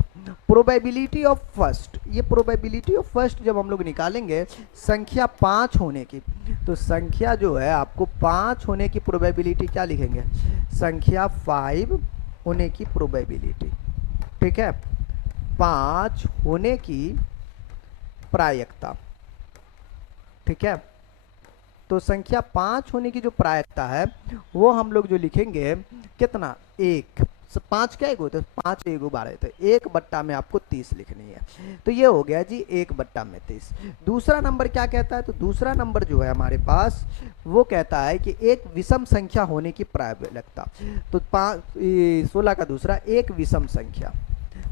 प्रोबेबिलिटी ऑफ फर्स्ट, ये प्रोबेबिलिटी ऑफ फर्स्ट जब हम लोग निकालेंगे संख्या 5 होने की, तो संख्या जो है आपको 5 होने की प्रोबेबिलिटी क्या लिखेंगे, संख्या 5 होने की प्रोबेबिलिटी, ठीक है, 5 होने की प्रायिकता, ठीक है। तो संख्या 5 होने की जो प्रायिकता है वो हम लोग जो लिखेंगे कितना 1, 5 क्या एक होते 5 1 12 तो 1 बट्टा में आपको 30 लिखनी है। तो ये हो गया जी 1 बट्टा में 30। दूसरा नंबर क्या कहता है, तो दूसरा नंबर जो है हमारे पास वो कहता है कि एक विषम संख्या होने की प्रायिकता। तो 16 का दूसरा एक विषम संख्या,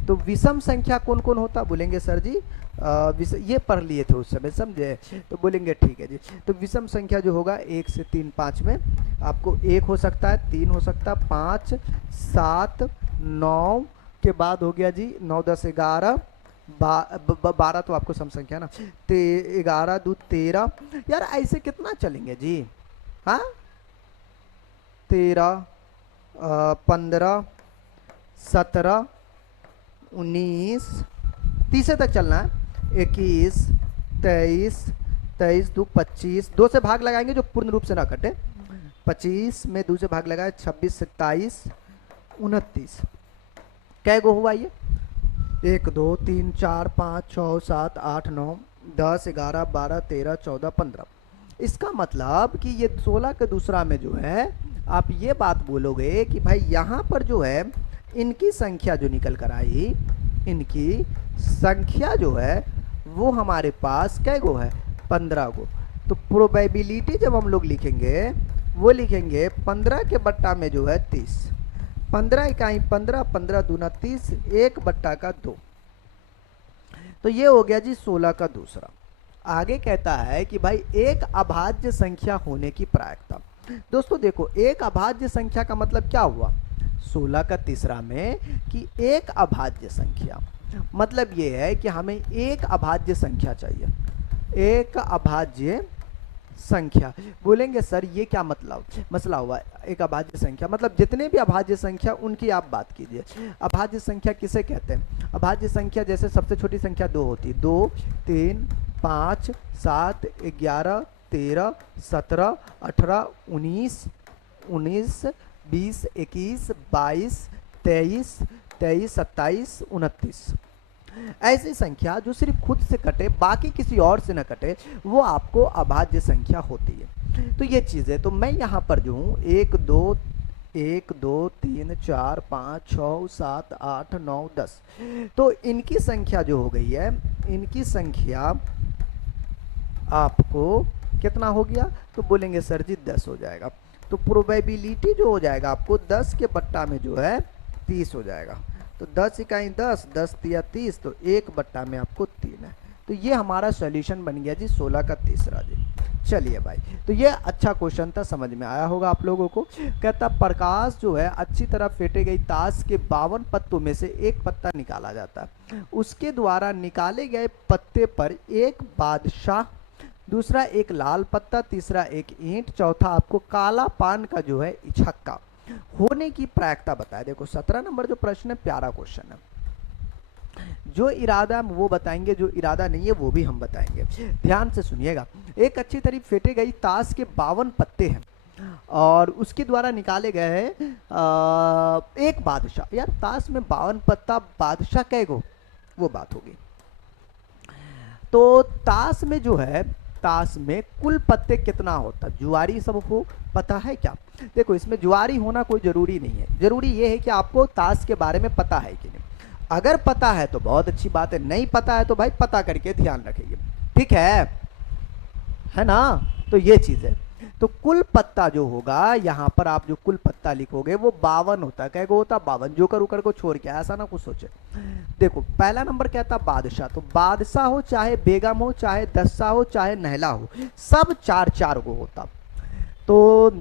तो विषम संख्या कौन कौन होता बोलेंगे सर जी, ये पढ़ लिए थे उस समय समझे, तो बोलेंगे ठीक है जी। तो विषम संख्या जो होगा 1 से 3 5 में आपको 1 हो सकता है, 3 हो सकता है, 5 7 9 के बाद हो गया जी 9 10 11 12 तो आपको सम संख्या ना, 11 2 13 यार ऐसे कितना चलेंगे जी, हाँ 13 15 17 19 30 तक चलना है, 21 23 23 2 25 2 से भाग लगाएंगे जो पूर्ण रूप से ना कटे, 25 में 2 से भाग लगाए 26 27 29 कै गो हुआ ये 1 2 3 4 5 6 7 8 9 10 11 12 13 14 15। इसका मतलब कि ये 16 के दूसरा में जो है आप ये बात बोलोगे कि भाई यहाँ पर जो है इनकी संख्या जो निकल कर आई, इनकी संख्या जो है वो हमारे पास कै गो है 15 गो। तो प्रोबेबिलिटी जब हम लोग लिखेंगे वो लिखेंगे 15 के बट्टा में जो है 30, 15 इकाई 15 15 दूना 30 1 बट्टा का 2, तो ये हो गया जी 16 का दूसरा। आगे कहता है कि भाई एक अभाज्य संख्या होने की प्रायिकता। दोस्तों देखो एक अभाज्य संख्या का मतलब क्या हुआ 16 का तीसरा में कि एक अभाज्य संख्या, मतलब ये है कि हमें एक अभाज्य संख्या चाहिए, एक अभाज्य संख्या। बोलेंगे सर ये क्या मतलब मसला हुआ, एक अभाज्य संख्या मतलब जितने भी अभाज्य संख्या उनकी आप बात कीजिए। अभाज्य संख्या किसे कहते हैं, अभाज्य संख्या जैसे सबसे छोटी संख्या 2 होती है, 2 3 5 7 11 13 17 18 19 19 20 21 22 23 23 27 29 ऐसी संख्या जो सिर्फ खुद से कटे बाकी किसी और से न कटे वो आपको अभाज्य संख्या होती है। तो ये चीज़ें तो मैं यहाँ पर जो हूँ 1 2 3 4 5 6 7 8 9 10, तो इनकी संख्या जो हो गई है इनकी संख्या आपको कितना हो गया, तो बोलेंगे सर जी 10 हो जाएगा। तो प्रोबेबिलिटी जो हो जाएगा आपको 10 के बट्टा में जो है 30 हो जाएगा। तो 10 इकाई 10 10 तिया 30, तो 1 बट्टा में आपको 3 है। तो ये हमारा सॉल्यूशन बन गया जी 16 का तीसरा जी। चलिए भाई, तो ये अच्छा क्वेश्चन था, समझ में आया होगा आप लोगों को। कहता प्रकाश जो है अच्छी तरह फेंटे गई ताश के 52 पत्तों में से एक पत्ता निकाला जाता है, उसके द्वारा निकाले गए पत्ते पर एक बादशाह, दूसरा एक लाल पत्ता, तीसरा एक ईंट, चौथा आपको काला पान का जो है छक्का होने की प्रायिकता बताए। देखो 17 नंबर जो प्रश्न है प्यारा क्वेश्चन है, जो इरादा हम वो बताएंगे, जो इरादा नहीं है वो भी हम बताएंगे। ध्यान से सुनिएगा। एक अच्छी तरह फेंटे गई ताश के 52 पत्ते हैं और उसके द्वारा निकाले गए हैं एक बादशाह। यार ताश में 52 पत्ता, बादशाह कै गो, वो बात होगी। तो ताश में जो है ताश में कुल पत्ते कितना होता? जुआरी सबको पता है क्या? देखो इसमें जुआरी होना कोई जरूरी नहीं है, जरूरी ये है कि आपको ताश के बारे में पता है कि नहीं। अगर पता है तो बहुत अच्छी बात है, नहीं पता है तो भाई पता करके ध्यान रखिए, ठीक है ना। तो ये चीज है। तो कुल पत्ता जो होगा यहाँ पर आप जो कुल पत्ता लिखोगे वो 52 होता है। क्या होता? 52। जोकर उकर को छोड़ के, ऐसा ना कुछ सोचे। देखो पहला नंबर कहता बादशाह, तो बादशाह हो चाहे बेगम हो चाहे दस्सा हो चाहे नहला हो, सब 4-4 गो होता। तो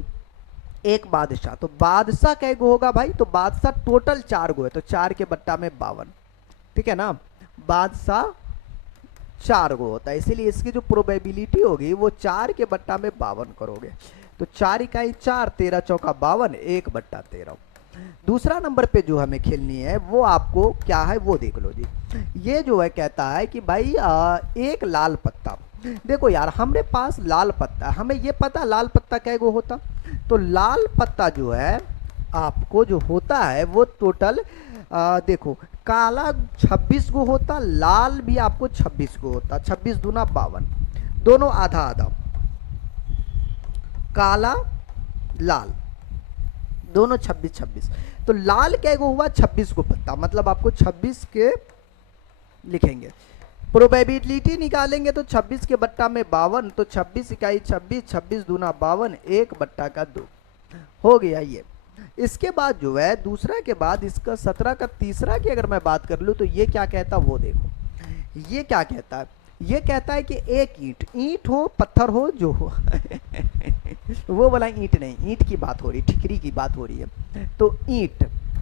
एक बादशाह, तो बादशाह कै गो होगा भाई? तो बादशाह टोटल 4 गो है, तो 4 के बट्टा में 52, ठीक है ना। बादशाह 4 गो होता है, इसीलिए इसकी जो प्रोबेबिलिटी होगी वो 4 के बट्टा में 52 करोगे। तो 4 इकाई 4, 13 चौका 52, 1/13। दूसरा नंबर पे जो हमें खेलनी है वो आपको क्या है वो देख लो जी। ये जो है कहता है कि भाई एक लाल पत्ता। देखो यार हमारे पास लाल पत्ता, हमें ये पता लाल पत्ता कै गो होता। तो लाल पत्ता जो है आपको जो होता है वो टोटल देखो काला 26 गो होता, लाल भी आपको 26 गो होता। 26 दूना 52, दोनों आधा आधा, काला लाल दोनों 26-26। तो लाल क्या गो हुआ? 26 को पत्ता, मतलब आपको 26 के लिखेंगे। प्रोबेबिलिटी निकालेंगे तो 26 के बट्टा में 52, तो 26 इकाई 26, 26 दूना 52, 1/2 हो गया ये। इसके बाद जो है दूसरा के बाद इसका 17 का तीसरा की अगर मैं बात कर लूँ तो ये क्या कहता वो देखो। ये क्या कहता है? ये कहता है कि एक ईंट हो पत्थर हो जो हो वो वाला ईंट नहीं, ईंट की बात हो रही, ठिकरी की बात हो रही है।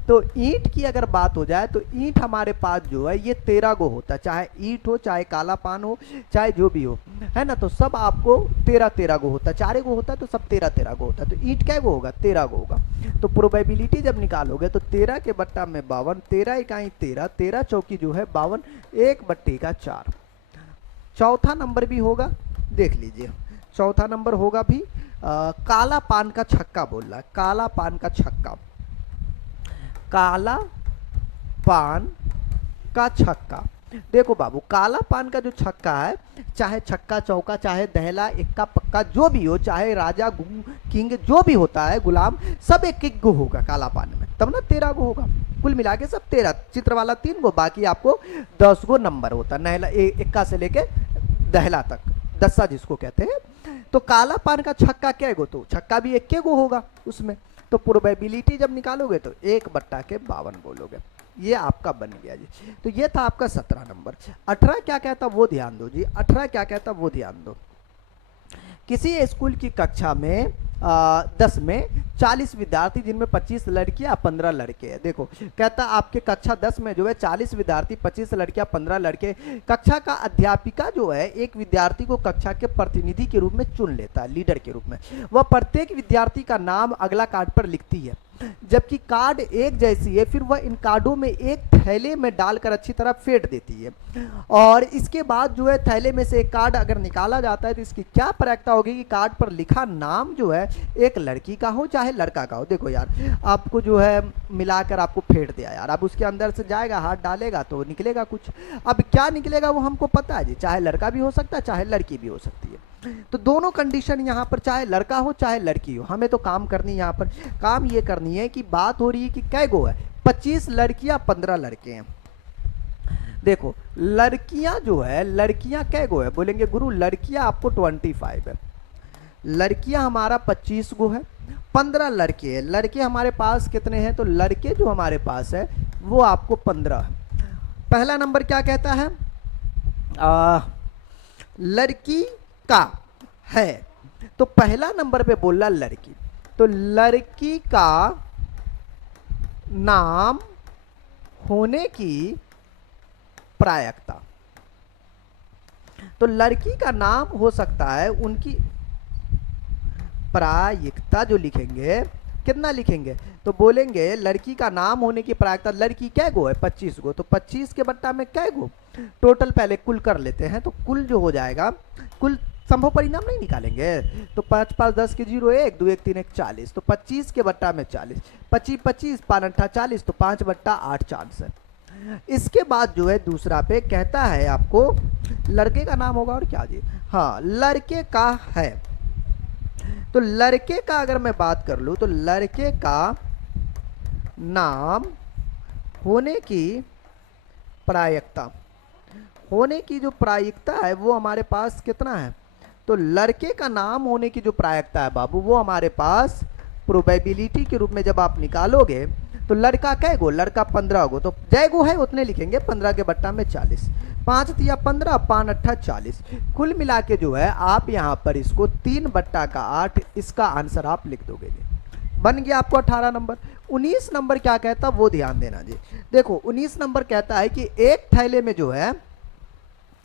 तो ईंट की अगर बात हो जाए तो ईंट हमारे पास जो है ये 13 गो होता है, चाहे ईंट हो चाहे काला पान हो चाहे जो भी हो, है ना। तो सब आपको 13-13 गो होता है, 4 गो होता है तो सब 13-13 गो होता है। तो ईंट क्या गो होगा? 13 गो होगा। तो प्रोबेबिलिटी जब निकालोगे तो 13 के बट्टा में 52, 13 इकाई 13, 13 चौकी जो है 52, 1/4। चौथा नंबर भी होगा, देख लीजिए चौथा नंबर होगा भी काला पान का छक्का बोल रहा है, काला पान का छक्का, काला पान का छक्का। देखो बाबू काला पान का जो छक्का है, चाहे छक्का चौका चाहे दहला इक्का पक्का जो भी हो, चाहे राजा किंग जो भी होता है गुलाम, सब एक एक गो होगा काला पान में, तब ना 13 गो होगा। कुल मिला के सब 13, चित्र वाला 3 गो, बाकी आपको 10 गो नंबर होता, नहला इक्का से लेके दहला तक, दस्सा जिसको कहते हैं। तो काला पान का छक्का क्या गो? तो छक्का भी एक गो होगा उसमें। तो प्रोबेबिलिटी जब निकालोगे तो 1/52 बोलोगे। ये आपका बन गया जी। तो ये था आपका 17 नंबर। 18 क्या कहता वो ध्यान दो जी, 18 क्या कहता वो ध्यान दो। किसी स्कूल की कक्षा में 10 में 40 विद्यार्थी जिनमें 25 लड़कियां 15 लड़के हैं। देखो कहता आपके कक्षा 10 में जो है 40 विद्यार्थी 25 लड़कियां 15 लड़के। कक्षा का अध्यापिका जो है एक विद्यार्थी को कक्षा के प्रतिनिधि के रूप में चुन लेता है, लीडर के रूप में। वह प्रत्येक विद्यार्थी का नाम अगला कार्ड पर लिखती है, जबकि कार्ड एक जैसी है। फिर वह इन कार्डों में एक थैले में डालकर अच्छी तरह फेंट देती है, और इसके बाद जो है थैले में से एक कार्ड अगर निकाला जाता है तो इसकी क्या प्रक्रिया होगी कि कार्ड पर लिखा नाम जो है एक लड़की का हो चाहे लड़का का हो। देखो यार आपको जो है मिलाकर आपको फेंट दिया यार, अब उसके अंदर से जाएगा हाथ डालेगा तो निकलेगा कुछ। अब क्या निकलेगा वो हमको पता है जी, चाहे लड़का भी हो सकता है चाहे लड़की भी हो सकती है। तो दोनों कंडीशन यहाँ पर चाहे लड़का हो चाहे लड़की हो, हमें तो काम करनी, यहाँ पर काम ये करनी है कि बात हो रही है कि कै गो है, 25 लड़कियां 15 लड़के हैं। देखो लड़कियां जो है, लड़कियां कै गो है? बोलेंगे गुरु लड़कियां आपको 25 है, लड़कियां हमारा 25 गो है, 15 लड़के हैं। लड़के हमारे पास कितने हैं? तो लड़के जो हमारे पास है वो आपको 15 है। पहला नंबर क्या कहता है? लड़की का है, तो पहला नंबर पे बोला लड़की, तो लड़की का नाम होने की प्रायिकता, तो लड़की का नाम हो सकता है, उनकी प्रायिकता जो लिखेंगे कितना लिखेंगे? तो बोलेंगे लड़की का नाम होने की प्रायिकता, लड़की क्या गो है? 25 गो, तो 25 के बट्टा में क्या गो? टोटल पहले कुल कर लेते हैं, तो कुल जो हो जाएगा, कुल संभव परिणाम नहीं निकालेंगे, तो 5 5 10 के 0 1 2 1 3 1 40, तो 25 के बट्टा में 40, 25 25 5 8 40, तो 5/8 चांस है। इसके बाद जो है दूसरा पे कहता है आपको लड़के का नाम होगा और क्या जी, हाँ लड़के का है। तो लड़के का अगर मैं बात कर लूं तो लड़के का नाम होने की प्रायिकता, होने की जो प्रायिकता है वो हमारे पास कितना है, तो लड़के का नाम होने की जो प्रायिकता है बाबू वो हमारे पास प्रोबेबिलिटी के रूप में जब आप निकालोगे तो लड़का कै गो, लड़का 15 गो, तो जय गो है उतने लिखेंगे, 15 के बट्टा में 40, 5 तिया 15, 5 अट्ठा 40, कुल मिला के जो है आप यहाँ पर इसको 3 बट्टा का 8, इसका आंसर आप लिख दोगे जी, बन गया आपको 18 नंबर। 19 नंबर क्या कहता वो ध्यान देना जी। देखो 19 नंबर कहता है कि एक थैले में जो है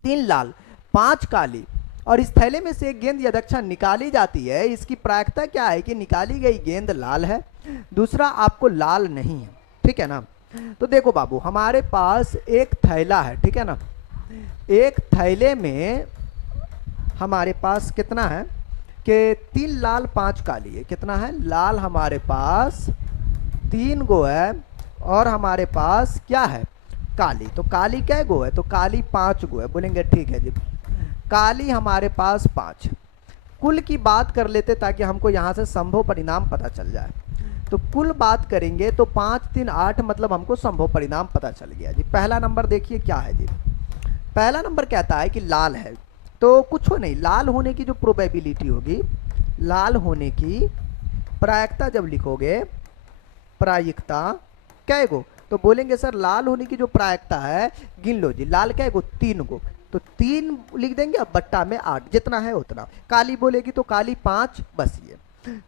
3 लाल 5 काली और इस थैले में से एक गेंद या दक्षिणा निकाली जाती है, इसकी प्रायिकता क्या है कि निकाली गई गेंद लाल है, दूसरा आपको लाल नहीं है, ठीक है ना। तो देखो बाबू हमारे पास एक थैला है, ठीक है ना, एक थैले में हमारे पास कितना है कि 3 लाल 5 काली है, कितना है, लाल हमारे पास 3 गो है और हमारे पास क्या है काली, तो काली क्या गो है, तो काली 5 गो है, बोलेंगे ठीक है जी, काली हमारे पास 5, कुल की बात कर लेते ताकि हमको यहाँ से संभव परिणाम पता चल जाए। तो कुल बात करेंगे तो 5 3 8 मतलब हमको संभव परिणाम पता चल गया जी। पहला नंबर देखिए क्या है जी, पहला नंबर कहता है कि लाल है, तो कुछ हो नहीं, लाल होने की जो प्रोबेबिलिटी होगी, लाल होने की प्रायिकता जब लिखोगे, प्रायिकता कै गो, तो बोलेंगे सर लाल होने की जो प्रायिकता है गिन लो जी, लाल कै गो 3 गो, तो 3 लिख देंगे, अब बट्टा में 8 जितना है उतना, काली बोलेगी तो काली 5, बस ये।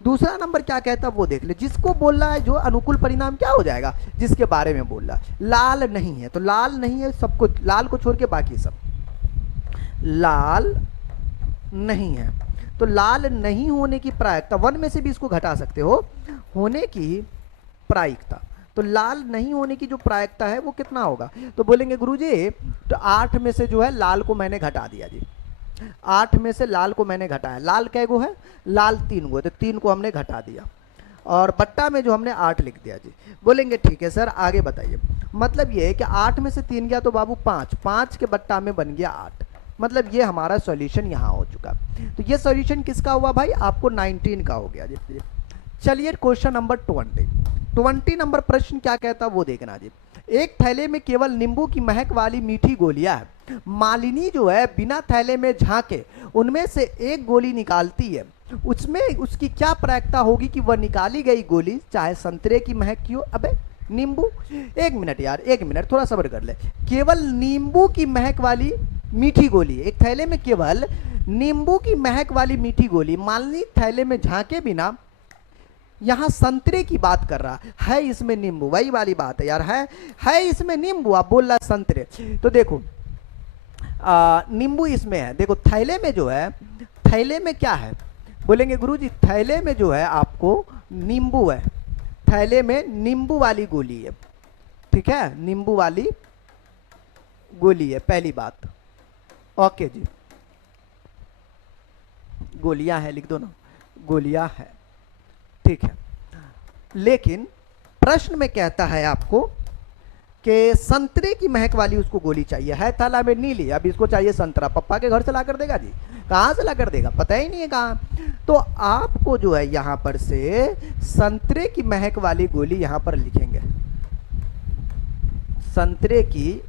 दूसरा नंबर क्या कहता है वो देख ले, जिसको बोल रहा है जो अनुकूल परिणाम क्या हो जाएगा, जिसके बारे में बोल रहा है, लाल नहीं है, तो लाल नहीं है सबको, लाल को छोड़ के बाकी सब लाल नहीं है, तो लाल नहीं होने की प्रायिकता 1 में से भी इसको घटा सकते हो, होने की प्रायिकता, तो लाल नहीं होने की जो प्रायिकता है वो कितना होगा, तो बोलेंगे गुरुजी तो 8 में से जो है लाल को मैंने घटा दिया जी, 8 में से लाल को मैंने घटाया, लाल कै गो है, लाल 3 गो, तो 3 को हमने घटा दिया और बट्टा में जो हमने 8 लिख दिया जी। बोलेंगे ठीक है सर आगे बताइए, मतलब ये है कि 8 में से 3 गया तो बाबू 5, 5 के बट्टा में बन गया 8, मतलब ये हमारा सॉल्यूशन यहाँ हो चुका। तो ये सॉल्यूशन किसका हुआ भाई, आपको 19 का हो गया जी। चलिए क्वेश्चन नंबर 20 नंबर प्रश्न क्या कहता वो देखना जी। एक थैले में केवल नींबू की महक वाली मीठी गोलियां है, मालिनी जो है बिना थैले में झांके उनमें से एक गोली निकालती है, उसमें उसकी क्या प्रायिकता होगी कि वह निकाली गई गोली चाहे संतरे की महक की हो, अबे नींबू, एक मिनट यार, एक मिनट थोड़ा सब्र कर ले, केवल नींबू की महक वाली मीठी गोली, एक थैले में केवल नींबू की महक वाली मीठी गोली, मालिनी थैले में झांके बिना, यहां संतरे की बात कर रहा है, इसमें नींबू, वही वाली बात है यार, है इसमें नींबू, आप बोल रहा संतरे, तो देखो नींबू इसमें है, देखो थैले में जो है, थैले में क्या है, बोलेंगे गुरुजी थैले में जो है आपको नींबू है, थैले में नींबू वाली गोली है, ठीक है, नींबू वाली गोली है, पहली बात, ओके जी, गोलियां है लिख दो ना, गोलियां है, ठीक है। लेकिन प्रश्न में कहता है आपको कि संतरे की महक वाली उसको गोली चाहिए, है थाला में नीली, अब इसको चाहिए संतरा, पप्पा के घर से ला कर देगा जी, कहाँ से ला कर देगा पता ही नहीं है कहाँ, तो आपको जो है यहां पर से संतरे की महक वाली गोली यहां पर लिखेंगे, संतरे की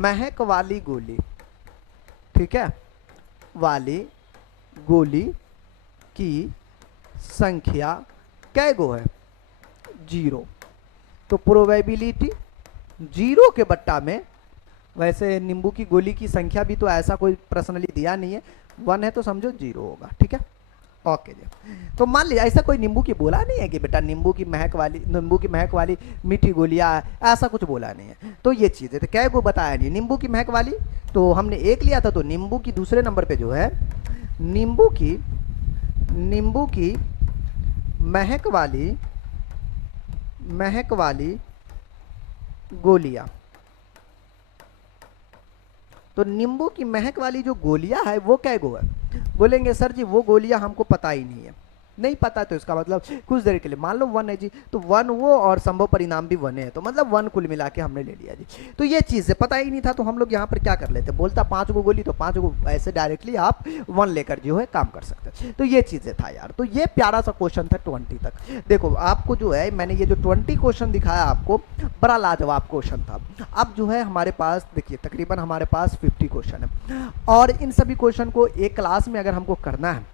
महक वाली गोली, ठीक है, वाली गोली की संख्या कै गो है, 0, तो प्रोबेबिलिटी 0 के बट्टा में, वैसे नींबू की गोली की संख्या भी तो ऐसा कोई पर्सनली दिया नहीं है, 1 है तो समझो 0 होगा, ठीक है, ओके जी। तो मान लीजिए ऐसा कोई नींबू की बोला नहीं है कि बेटा नींबू की महक वाली मीठी गोलियां, ऐसा कुछ बोला नहीं है, तो ये चीज़ है, तो कै गो बताया नहीं, नींबू की महक वाली तो हमने एक लिया था, तो नींबू की दूसरे नंबर पे जो है नींबू की महक वाली गोलियां, तो नींबू की महक वाली जो गोलियां है वो कै गो है, बोलेंगे सर जी वो गोलियां हमको पता ही नहीं है, नहीं पता तो इसका मतलब कुछ देर के लिए मान लो 1 है जी, तो 1 वो और संभव परिणाम भी 1 है, तो मतलब 1 कुल मिला के हमने ले लिया जी। तो ये चीज़ है, पता ही नहीं था तो हम लोग यहाँ पर क्या कर लेते, बोलता 5 को गोली तो 5 को ऐसे डायरेक्टली आप 1 लेकर जो है काम कर सकते। तो ये चीज़ें था यार, तो ये प्यारा सा क्वेश्चन था 20 तक। देखो आपको जो है मैंने ये जो 20 क्वेश्चन दिखाया आपको, बड़ा लाजवाब क्वेश्चन था। अब जो है हमारे पास देखिए तकरीबन हमारे पास 50 क्वेश्चन है, और इन सभी क्वेश्चन को एक क्लास में अगर हमको करना है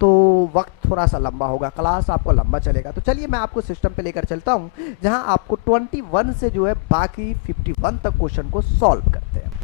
तो वक्त थोड़ा सा लंबा होगा, क्लास आपको लंबा चलेगा। तो चलिए मैं आपको सिस्टम पे लेकर चलता हूँ जहां आपको 21 से जो है बाकी 51 तक क्वेश्चन को सॉल्व कर